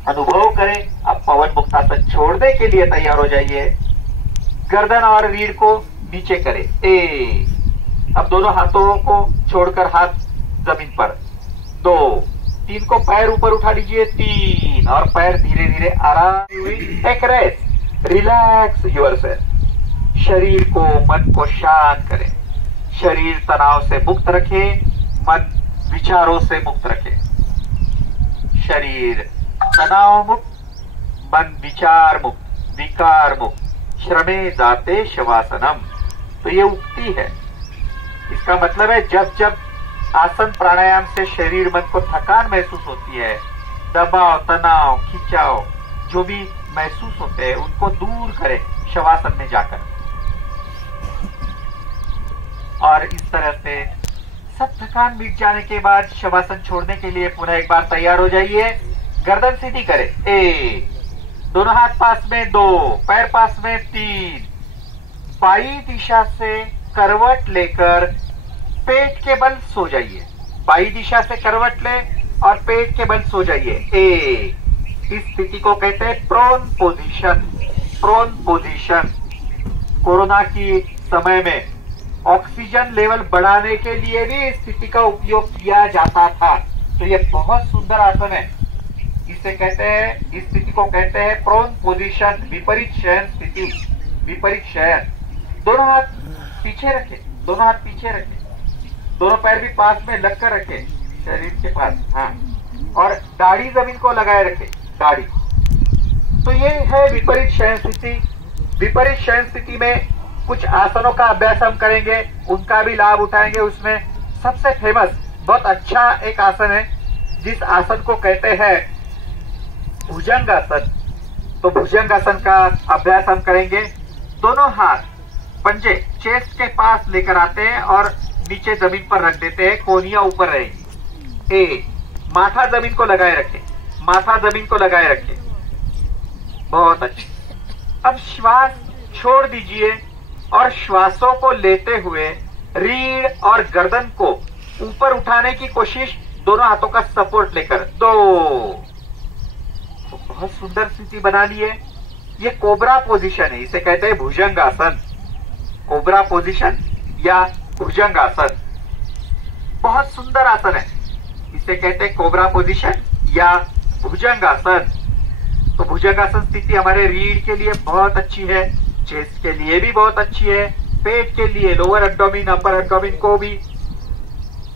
अनुभव करें। अब पवन मुक्तासन छोड़ने के लिए तैयार हो जाइए। गर्दन और रीढ़ को नीचे करें। एक। अब दोनों हाथों को छोड़कर हाथ जमीन पर। दो। तीन को पैर ऊपर उठा लीजिए। तीन और पैर धीरे धीरे आराम हुई। एक रेस्ट। Relax yourself. शरीर को मन को शांत करें। शरीर तनाव से मुक्त रखें, मन विचारों से मुक्त रखें। शरीर तनाव मुक्त, मन विचार मुक्त, विकार मुक्त। श्रमे जाते शवासनम। तो ये उक्ति है। इसका मतलब है जब जब आसन प्राणायाम से शरीर मन को थकान महसूस होती है, दबाव तनाव खिंचाव जो भी महसूस होते हैं उनको दूर करें शवासन में जाकर। और इस तरह से सब थकान मिट जाने के बाद शवासन छोड़ने के लिए पुनः एक बार तैयार हो जाइए। गर्दन सीधी करें। एक। दोनों हाथ पास में। दो। पैर पास में। तीन। बाई दिशा से करवट लेकर पेट के बल सो जाइए। बाई दिशा से करवट ले और पेट के बल सो जाइए। एक। इस स्थिति को कहते हैं prone position. Prone position. Corona की समय में ऑक्सीजन लेवल बढ़ाने के लिए भी इस स्थिति का उपयोग किया जाता था। तो ये बहुत सुंदर आसन है। इसे कहते हैं, इस स्थिति को कहते हैं प्रोन पोजीशन, विपरीत शयन स्थिति। विपरीत शयन। दोनों हाथ पीछे रखें। दोनों हाथ पीछे रखें। दोनों पैर भी पास में लगकर रखें, शरीर के पास। हाँ। और दाढ़ी जमीन को लगाए रखें। दाढ़ी। तो ये है विपरीत शयन स्थिति। विपरीत शयन स्थिति में कुछ आसनों का अभ्यास हम करेंगे, उनका भी लाभ उठाएंगे। उसमें सबसे फेमस बहुत अच्छा एक आसन है, जिस आसन को कहते हैं भुजंगासन। तो भुजंगासन का अभ्यास हम करेंगे। दोनों हाथ पंजे चेस्ट के पास लेकर आते हैं और नीचे जमीन पर रख देते हैं। कोहनियां ऊपर रहेंगी। एक। माथा जमीन को लगाए रखें। माथा जमीन को लगाए रखें। बहुत अच्छा। अब श्वास छोड़ दीजिए और श्वासों को लेते हुए रीढ़ और गर्दन को ऊपर उठाने की कोशिश, दोनों हाथों का सपोर्ट लेकर। दो। तो बहुत सुंदर स्थिति बना ली है। ये कोबरा पोजीशन है, इसे कहते हैं भुजंगासन। कोबरा पोजीशन या भुजंगासन बहुत सुंदर आसन है, इसे कहते हैं कोबरा पोजीशन या भुजंगासन। तो भुजंगासन स्थिति हमारे रीढ़ के लिए बहुत अच्छी है, चेस्ट के लिए भी बहुत अच्छी है, पेट के लिए लोअर एब्डोमिन अपर एब्डोमिन को भी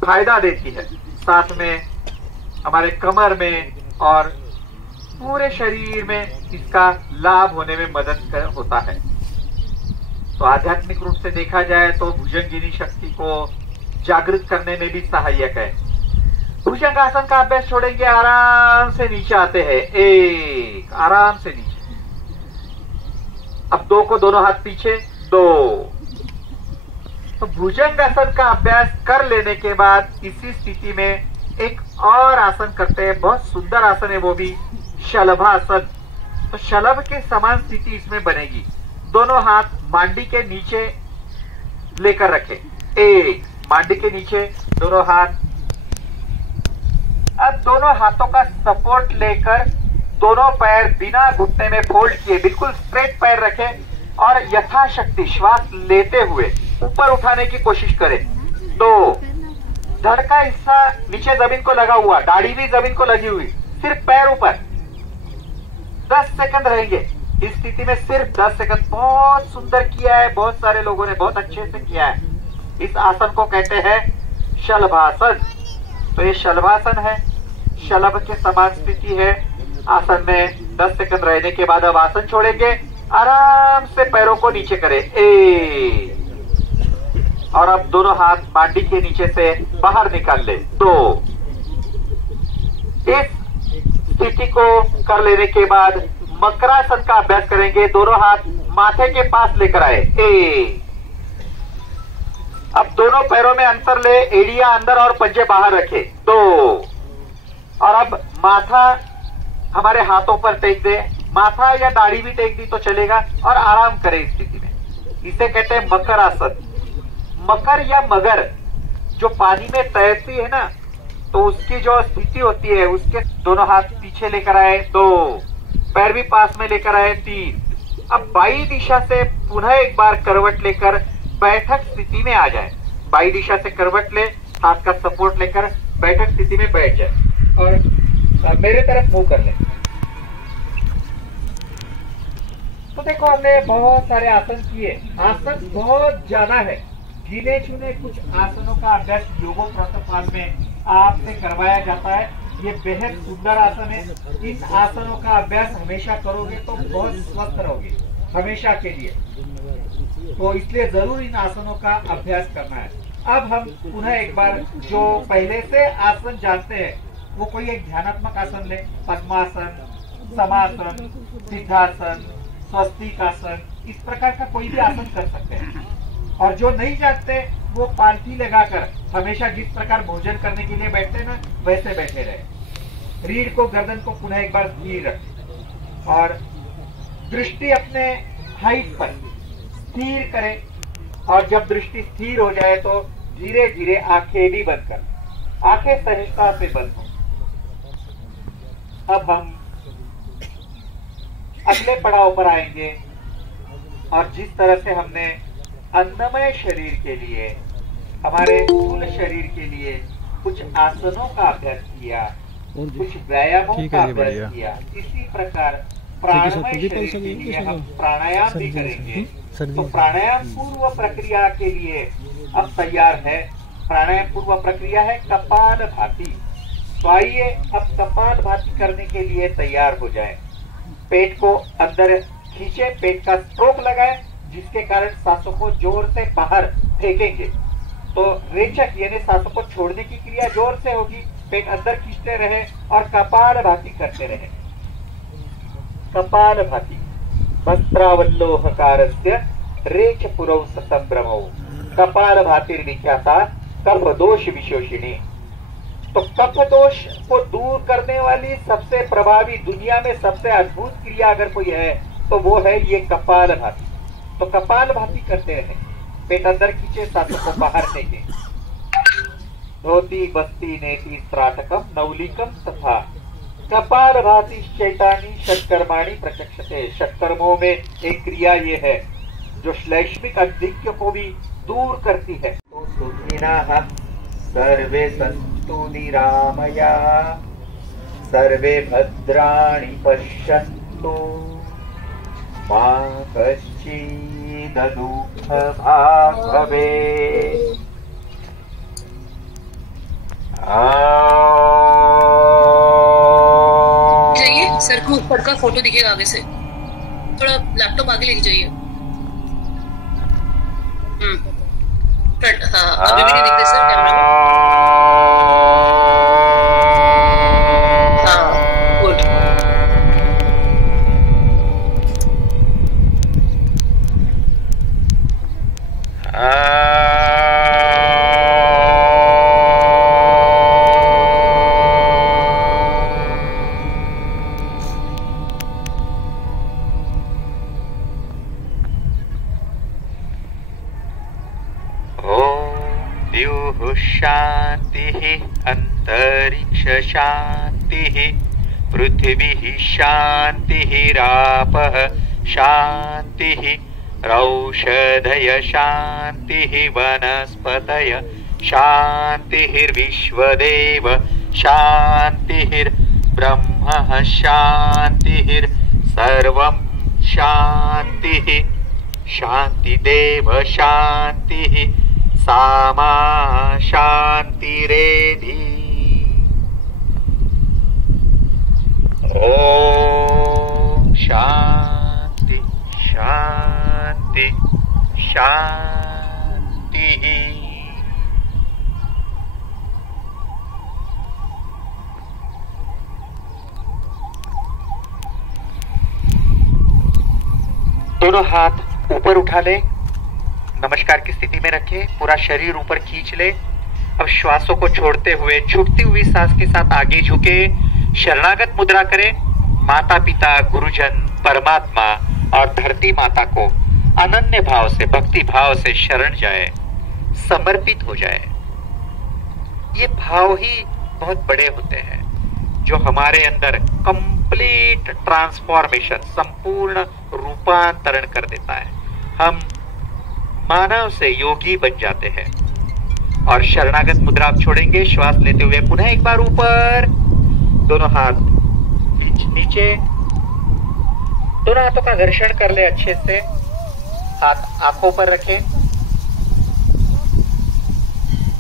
फायदा देती है, साथ में हमारे कमर में और पूरे शरीर में इसका लाभ होने में मदद होता है। तो आध्यात्मिक रूप से देखा जाए तो भुजंगिनी शक्ति को जागृत करने में भी सहायक है। भुजंगासन का अभ्यास छोड़ेंगे, आराम से नीचे आते हैं। एक। आराम से नीचे। अब दो को दोनों हाथ पीछे। दो। तो भुजंगासन का अभ्यास कर लेने के बाद इसी स्थिति में एक और आसन करते हैं, बहुत सुंदर आसन है वो भी, शलभासन। तो शलभ के समान स्थिति इसमें बनेगी। दोनों हाथ मांडी के नीचे लेकर रखें। एक। मांडी के नीचे दोनों हाथ। अब दोनों हाथों का सपोर्ट लेकर दोनों पैर बिना घुटने में फोल्ड किए बिल्कुल स्ट्रेट पैर रखें और यथाशक्ति श्वास लेते हुए ऊपर उठाने की कोशिश करें। 2 धड़ का हिस्सा नीचे जमीन को लगा हुआ, दाढ़ी भी जमीन को लगी हुई, सिर्फ पैर ऊपर। 10 सेकंड रहेंगे इस स्थिति में, सिर्फ 10 सेकंड। बहुत सुंदर किया है, बहुत सारे लोगों ने बहुत अच्छे से किया है। इस आसन को कहते हैं शलभासन। तो ये शलभासन है, शलभ के समान स्थिति है। आसन में 10 सेकंड रहने के बाद अब आसन छोड़ेंगे, आराम से पैरों को नीचे करें। और अब दोनों हाथ मांडी के नीचे से बाहर निकाल ले। 2। इस स्थिति को कर लेने के बाद मकरासन का अभ्यास करेंगे। दोनों हाथ माथे के पास लेकर आए। अब दोनों पैरों में अंतर ले, एड़ियां अंदर और पंजे बाहर रखे। 2। और अब माथा हमारे हाथों पर टेक दे, माथा या दाढ़ी भी टेक दी तो चलेगा, और आराम करें इस स्थिति में। इसे कहते हैं मकर आसन। मकर या मगर जो पानी में तैरती है ना, तो उसकी जो स्थिति होती है, उसके दोनों हाथ पीछे लेकर आए। 2। पैर भी पास में लेकर आए। 3। अब बाई दिशा से पुनः एक बार करवट लेकर बैठक स्थिति में आ जाए। बाई दिशा से करवट ले, हाथ का सपोर्ट लेकर बैठक स्थिति में बैठ जाए और मेरे तरफ मुंह कर ले। तो देखो, हमने बहुत सारे आसन किए। आसन बहुत ज्यादा है, गिने चुने कुछ आसनों का अभ्यास योगो प्रथम में आपसे करवाया जाता है। ये बेहद सुंदर आसन है। इन आसनों का अभ्यास हमेशा करोगे तो बहुत स्वस्थ रहोगे, हमेशा के लिए। तो इसलिए जरूर इन आसनों का अभ्यास करना है। अब हम पुनः एक बार जो पहले से आसन जानते हैं, वो कोई एक ध्यानात्मक आसन ले। पद्मासन, समासन, सिद्धासन, स्वस्तिकासन, इस प्रकार का कोई भी आसन कर सकते हैं। और जो नहीं जानते वो पालथी लगाकर हमेशा जिस प्रकार भोजन करने के लिए बैठते हैं ना, वैसे बैठे रहे। रीढ़ को, गर्दन को पुनः एक बार स्थिर रखें और दृष्टि अपने हाइट पर स्थिर करें। और जब दृष्टि स्थिर हो जाए तो धीरे धीरे आंखें भी बंद कर, आंखें सहजता से बंद हो। अब हम अगले पड़ाव पर आएंगे और जिस तरह से हमने अन्नमय शरीर के लिए, हमारे स्थूल शरीर के लिए कुछ आसनों का अभ्यास किया, कुछ व्यायामों का अभ्यास किया, इसी प्रकार प्राणमय शरीर के लिए हम प्राणायाम भी करेंगे। तो प्राणायाम पूर्व प्रक्रिया के लिए अब तैयार है। प्राणायाम पूर्व प्रक्रिया है कपालभाति। तो आइए अब कपालभाति करने के लिए तैयार हो जाए। पेट को अंदर खींचे, पेट का स्ट्रोक लगाए, जिसके कारण सांसों को जोर से बाहर फेंकेंगे। तो रेचक यानी सांसों को छोड़ने की क्रिया जोर से होगी। पेट अंदर खींचते रहे और कपालभाति करते रहे। कपालभाति वस्त्रावल्लोहकारस्य रेच पुरौ संभ्रमौ कपालभातिर्विख्याता कफ दोष विशोषिणी। तो कफ दोष को दूर करने वाली सबसे प्रभावी, दुनिया में सबसे अद्भुत क्रिया अगर कोई है तो वो है ये कपालभाति। तो कपालभाति करते रहे, पेट अंदर खींचे, सांसों को बाहर फेंके। धोती बस्ती नेति स्त्राटकम नवलिकम तथा कपालभाति शैतानी षटकर्माणि प्रचक्षते। षटकर्मों में एक क्रिया ये है जो श्लैष्मिक अधिक्य को भी दूर करती है। तो सुखिनः सर्वे सन्तु निरामया सर्वे भद्राणि पश्यन्तु मा कश्चित् दुःखभाग् भवेत्। जाइए, सर को ऊपर का फोटो दिखेगा आगे से, थोड़ा लैपटॉप आगे लेके जाइए। फ्रंट, हाँ अभी भी नहीं दिख रहे सर कैमरा में। हाँ गुड। शांति अंतरिक्ष शांति पृथ्वी शांति रापः शांति रौषधय शांति वनस्पतय शान्तिर्विश्वदेव शान्तिर्ब्रह्म शान्तिः सर्वं शान्तिः शान्तिदेव शान्तिः सामा शान्तिरेधि। ओम शांति शांति शांति। दोनों हाथ ऊपर उठा ले, नमस्कार की स्थिति में रखे, पूरा शरीर ऊपर खींच ले। अब श्वासों को छोड़ते हुए छूटती हुई सांस के साथ आगे झुके, शरणागत मुद्रा करें। माता पिता, गुरुजन, परमात्मा और धरती माता को अनन्य भाव से, भक्ति भाव से शरण जाए, समर्पित हो जाए। ये भाव ही बहुत बड़े होते हैं जो हमारे अंदर कंप्लीट ट्रांसफॉर्मेशन, संपूर्ण रूपांतरण कर देता है। हम मानव से योगी बन जाते हैं। और शरणागत मुद्रा आप छोड़ेंगे, श्वास लेते हुए पुनः एक बार ऊपर, दोनों हाथ नीचे, दोनों हाथों का घर्षण कर ले अच्छे से। हाथ आंखों पर रखें,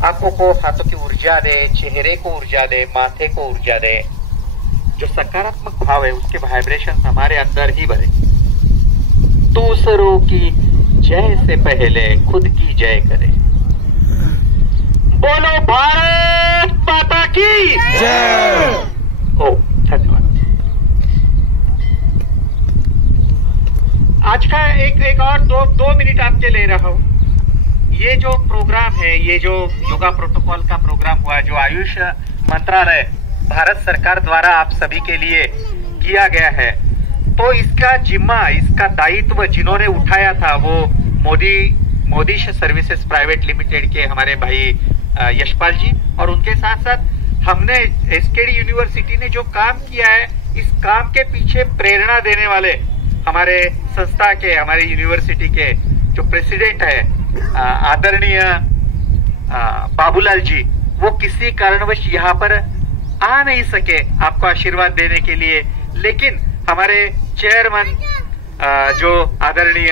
आंखों को, हाथों की ऊर्जा दे, चेहरे को ऊर्जा दे, माथे को ऊर्जा दे। जो सकारात्मक भाव है उसके वाइब्रेशन हमारे अंदर ही भरे। दूसरों की जय से पहले खुद की जय करें। बोलो भारत माता की जय। ओ धन्यवाद। आज का एक और दो मिनट आपके ले रहा हूं। ये जो प्रोग्राम है, ये जो योगा प्रोटोकॉल का प्रोग्राम हुआ, जो आयुष मंत्रालय भारत सरकार द्वारा आप सभी के लिए किया गया है, तो इसका जिम्मा, इसका दायित्व जिन्होंने उठाया था वो मोदी सर्विसेज प्राइवेट लिमिटेड के हमारे भाई यशपाल जी, और उनके साथ साथ हमने एसकेडी यूनिवर्सिटी ने जो काम किया है, इस काम के पीछे प्रेरणा देने वाले हमारे संस्था के, हमारे यूनिवर्सिटी के जो प्रेसिडेंट है आदरणीय बाबूलाल जी, वो किसी कारणवश यहाँ पर आ नहीं सके आपको आशीर्वाद देने के लिए, लेकिन हमारे चेयरमैन जो आदरणीय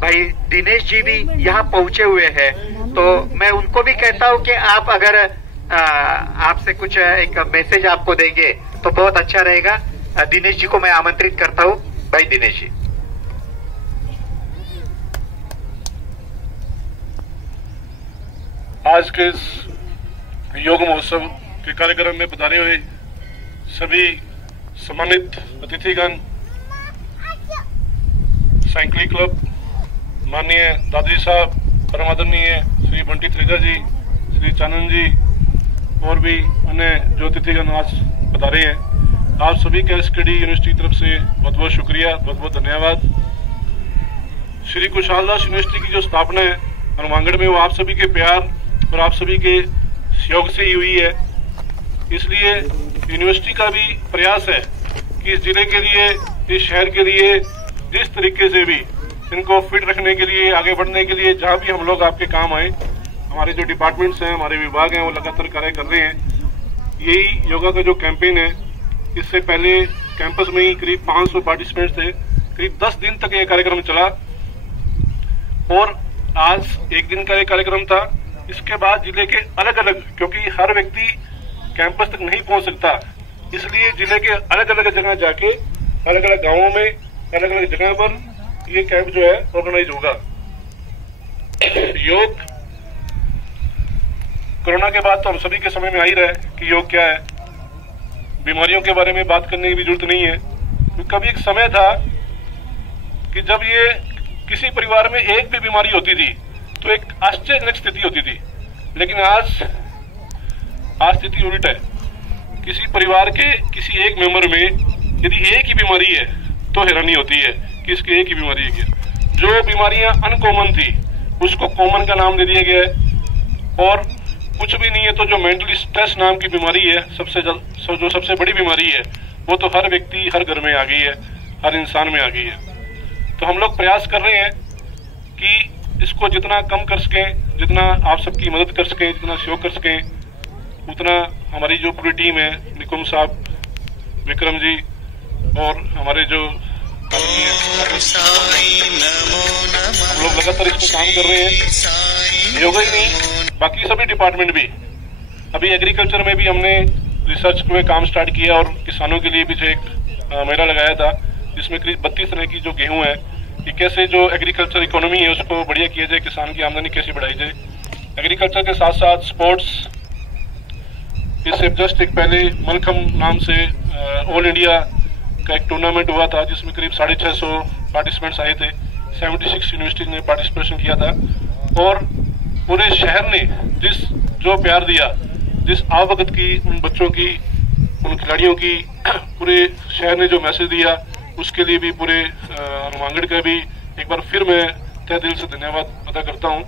भाई दिनेश जी भी यहाँ पहुंचे हुए हैं। तो मैं उनको भी कहता हूं कि आप अगर आपसे कुछ एक मैसेज आपको देंगे तो बहुत अच्छा रहेगा। दिनेश जी को मैं आमंत्रित करता हूं। भाई दिनेश जी। आज के इस योग महोत्सव के कार्यक्रम में पधारे हुए सभी सम्मानित अतिथिगण, साइकिल क्लब, माननीय दादाजी साहब, परम आदरणीय श्री बंटी त्रिगा जी, श्री चानन जी और भी अन्य जो अतिथिगण आज पधारे हैं, आप सभी का एसकेडी यूनिवर्सिटी की तरफ से बहुत बहुत शुक्रिया, बहुत बहुत धन्यवाद। श्री कुशाल दास यूनिवर्सिटी की जो स्थापना है हनुमानगढ़ में, वो आप सभी के प्यार और आप सभी के सहयोग से ही हुई है। इसलिए यूनिवर्सिटी का भी प्रयास है कि इस जिले के लिए, इस शहर के लिए जिस तरीके से भी इनको फिट रखने के लिए, आगे बढ़ने के लिए, जहाँ भी हम लोग आपके काम आए, हमारे जो डिपार्टमेंट्स हैं, हमारे विभाग हैं, वो लगातार कार्य कर रहे हैं। यही योगा का जो कैंपेन है, इससे पहले कैंपस में ही करीब 500 पार्टिसिपेंट्स थे, करीब 10 दिन तक ये कार्यक्रम चला और आज एक दिन का ये कार्यक्रम था। इसके बाद जिले के अलग अलग, क्योंकि हर व्यक्ति कैंपस तक नहीं पहुंच सकता, इसलिए जिले के अलग अलग जगह जाके, अलग अलग गांवों में, अलग अलग जगह पर ये कैंप जो है ऑर्गेनाइज होगा। योग कोरोना के बाद तो हम सभी के समय में आ ही रहा है कि योग क्या है। बीमारियों के बारे में बात करने की भी जरूरत नहीं है। कभी एक समय था कि जब ये किसी परिवार में एक भी बीमारी होती थी तो एक आश्चर्यजनक स्थिति होती थी, लेकिन आज स्थिति उल्ट है। किसी परिवार के किसी एक मेंबर में यदि एक ही बीमारी है तो हैरानी होती है कि इसकी एक ही बीमारी है क्या। जो बीमारियां अनकॉमन थी उसको कॉमन का नाम दे दिया गया है, और कुछ भी नहीं है तो जो मेंटली स्ट्रेस नाम की बीमारी है, जो सबसे बड़ी बीमारी है, वो तो हर व्यक्ति, हर घर में आ गई है, हर इंसान में आ गई है। तो हम लोग प्रयास कर रहे हैं कि इसको जितना कम कर सकें, जितना आप सबकी मदद कर सकें, जितना सहयोग कर सकें, उतना हमारी जो पूरी टीम है, निकुम साहब, विक्रम जी और हमारे जो हम लोग लगातार इस पर काम कर रहे हैं। योगा ही नहीं, बाकी सभी डिपार्टमेंट भी। अभी एग्रीकल्चर में भी हमने रिसर्च में काम स्टार्ट किया और किसानों के लिए भी जो एक मेला लगाया था, जिसमें करीब 32 तरह की जो गेहूं है, कि कैसे जो एग्रीकल्चर इकोनॉमी है उसको बढ़िया किया जाए, किसान की आमदनी कैसे बढ़ाई जाए। एग्रीकल्चर के साथ साथ स्पोर्ट्स, इससे जस्ट एक पहले मलखम नाम से ऑल इंडिया का एक टूर्नामेंट हुआ था, जिसमें करीब 650 पार्टिसिपेंट्स आए थे। 76 यूनिवर्सिटी ने पार्टिसिपेशन किया था और पूरे शहर ने जो प्यार दिया, जिस आवभगत की उन बच्चों की, उन खिलाड़ियों की पूरे शहर ने जो मैसेज दिया, उसके लिए भी पूरे हनुमानगढ़ का भी एक बार फिर मैं तहे दिल से धन्यवाद अदा करता हूँ।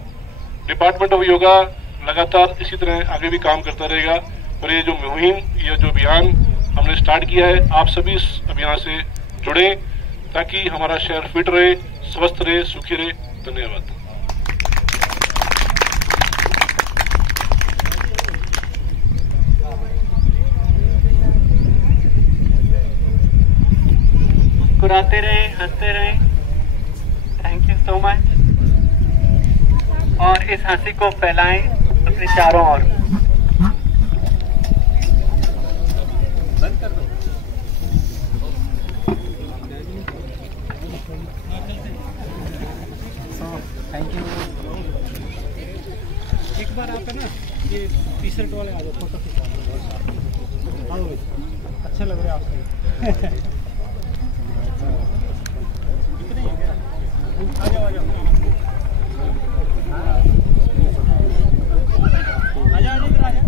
डिपार्टमेंट ऑफ योगा लगातार इसी तरह आगे भी काम करता रहेगा और ये जो मुहिम, ये जो अभियान हमने स्टार्ट किया है, आप सभी इस अभियान से जुड़े ताकि हमारा शहर फिट रहे, स्वस्थ रहे, सुखी रहे। धन्यवाद। मुस्कुराते रहें, हंसते रहें। Thank you so much. और इस हंसी को फैलाएं अपने चारों ओर। बंद कर दो। Thank you. एक बार आप है ना ये टी शर्ट वाले आ जाओ, फोटो खिंचा। अच्छा लग रहा है आपको। आ जाओ आ जाओ इधर आ जाओ।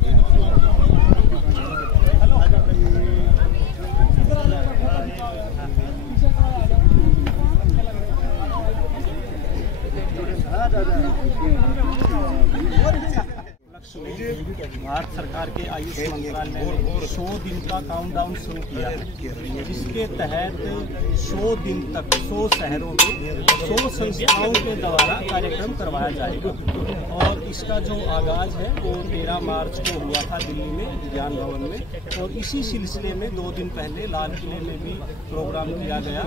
हेलो इधर आ जाओ। भारत सरकार के आयुष मंत्रालय ने 100 दिन का काउंटडाउन शुरू किया है, जिसके तहत 100 दिन तक 100 शहरों में 100 संस्थाओं के द्वारा कार्यक्रम करवाया जाएगा। और इसका जो आगाज़ है वो 13 मार्च को हुआ था दिल्ली में विज्ञान भवन में, और इसी सिलसिले में 2 दिन पहले लाल किले में भी प्रोग्राम किया गया।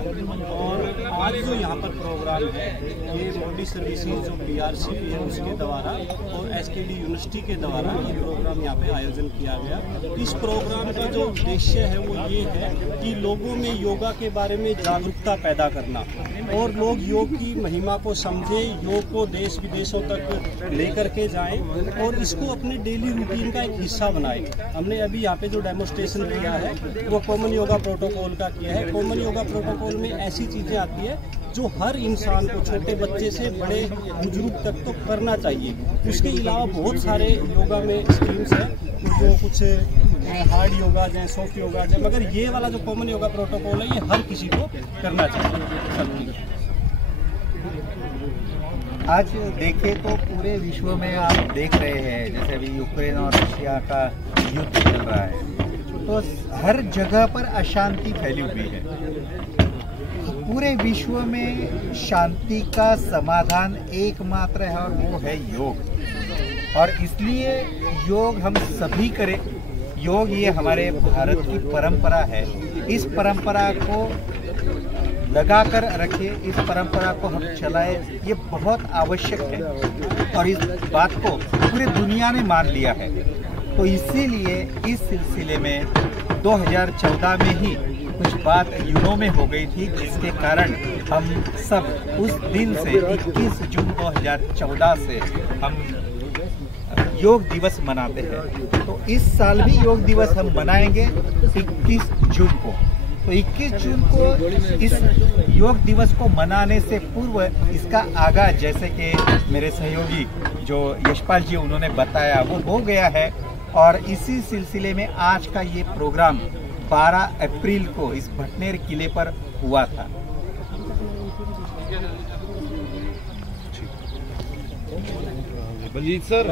और आज जो यहाँ पर प्रोग्राम है ये मोदी सर्विसेज जो PRC है उसके द्वारा और SKD यूनिवर्सिटी के द्वारा ये प्रोग्राम यहाँ पे आयोजन किया गया। इस प्रोग्राम का जो उद्देश्य है वो ये है कि लोगों में योगा के बारे में जागरूकता पैदा करना और लोग योग की महिमा को समझें, योग को देश विदेशों तक लेकर के जाएं और इसको अपने डेली रूटीन का एक हिस्सा बनाएं। हमने अभी यहाँ पे जो डेमोस्ट्रेशन किया है वो कॉमन योगा प्रोटोकॉल का किया है। कॉमन योगा प्रोटोकॉल में ऐसी चीज़ें आती है जो हर इंसान को, छोटे बच्चे से बड़े बुजुर्ग तक तो करना चाहिए। उसके अलावा बहुत सारे योगा में स्कीम्स हैं जो कुछ हार्ड योगा हैं, सॉफ्ट योगा हैं, मगर ये वाला जो कॉमन योगा प्रोटोकॉल है ये हर किसी को करना चाहिए। आज देखें तो पूरे विश्व में आप देख रहे हैं, जैसे अभी यूक्रेन और रशिया का युद्ध चल रहा है, तो हर जगह पर अशांति फैली हुई है। पूरे विश्व में शांति का समाधान एकमात्र है और वो है योग। और इसलिए योग हम सभी करें। योग ये हमारे भारत की परंपरा है, इस परंपरा को लगा कर रखे, इस परंपरा को हम चलाए, ये बहुत आवश्यक है और इस बात को पूरी दुनिया ने मान लिया है। तो इसीलिए इस सिलसिले में 2014 में ही कुछ बात यूरो में हो गई थी, जिसके कारण हम सब उस दिन से 21 जून 2014 से हम योग दिवस मनाते हैं। तो इस साल भी योग दिवस हम मनाएंगे 21 जून को। तो 21 जून को इस योग दिवस को मनाने से पूर्व इसका आगाज, जैसे कि मेरे सहयोगी जो यशपाल जी उन्होंने बताया, वो हो गया है। और इसी सिलसिले में आज का ये प्रोग्राम 12 अप्रैल को इस भटनेर किले पर हुआ था। बलजीत सर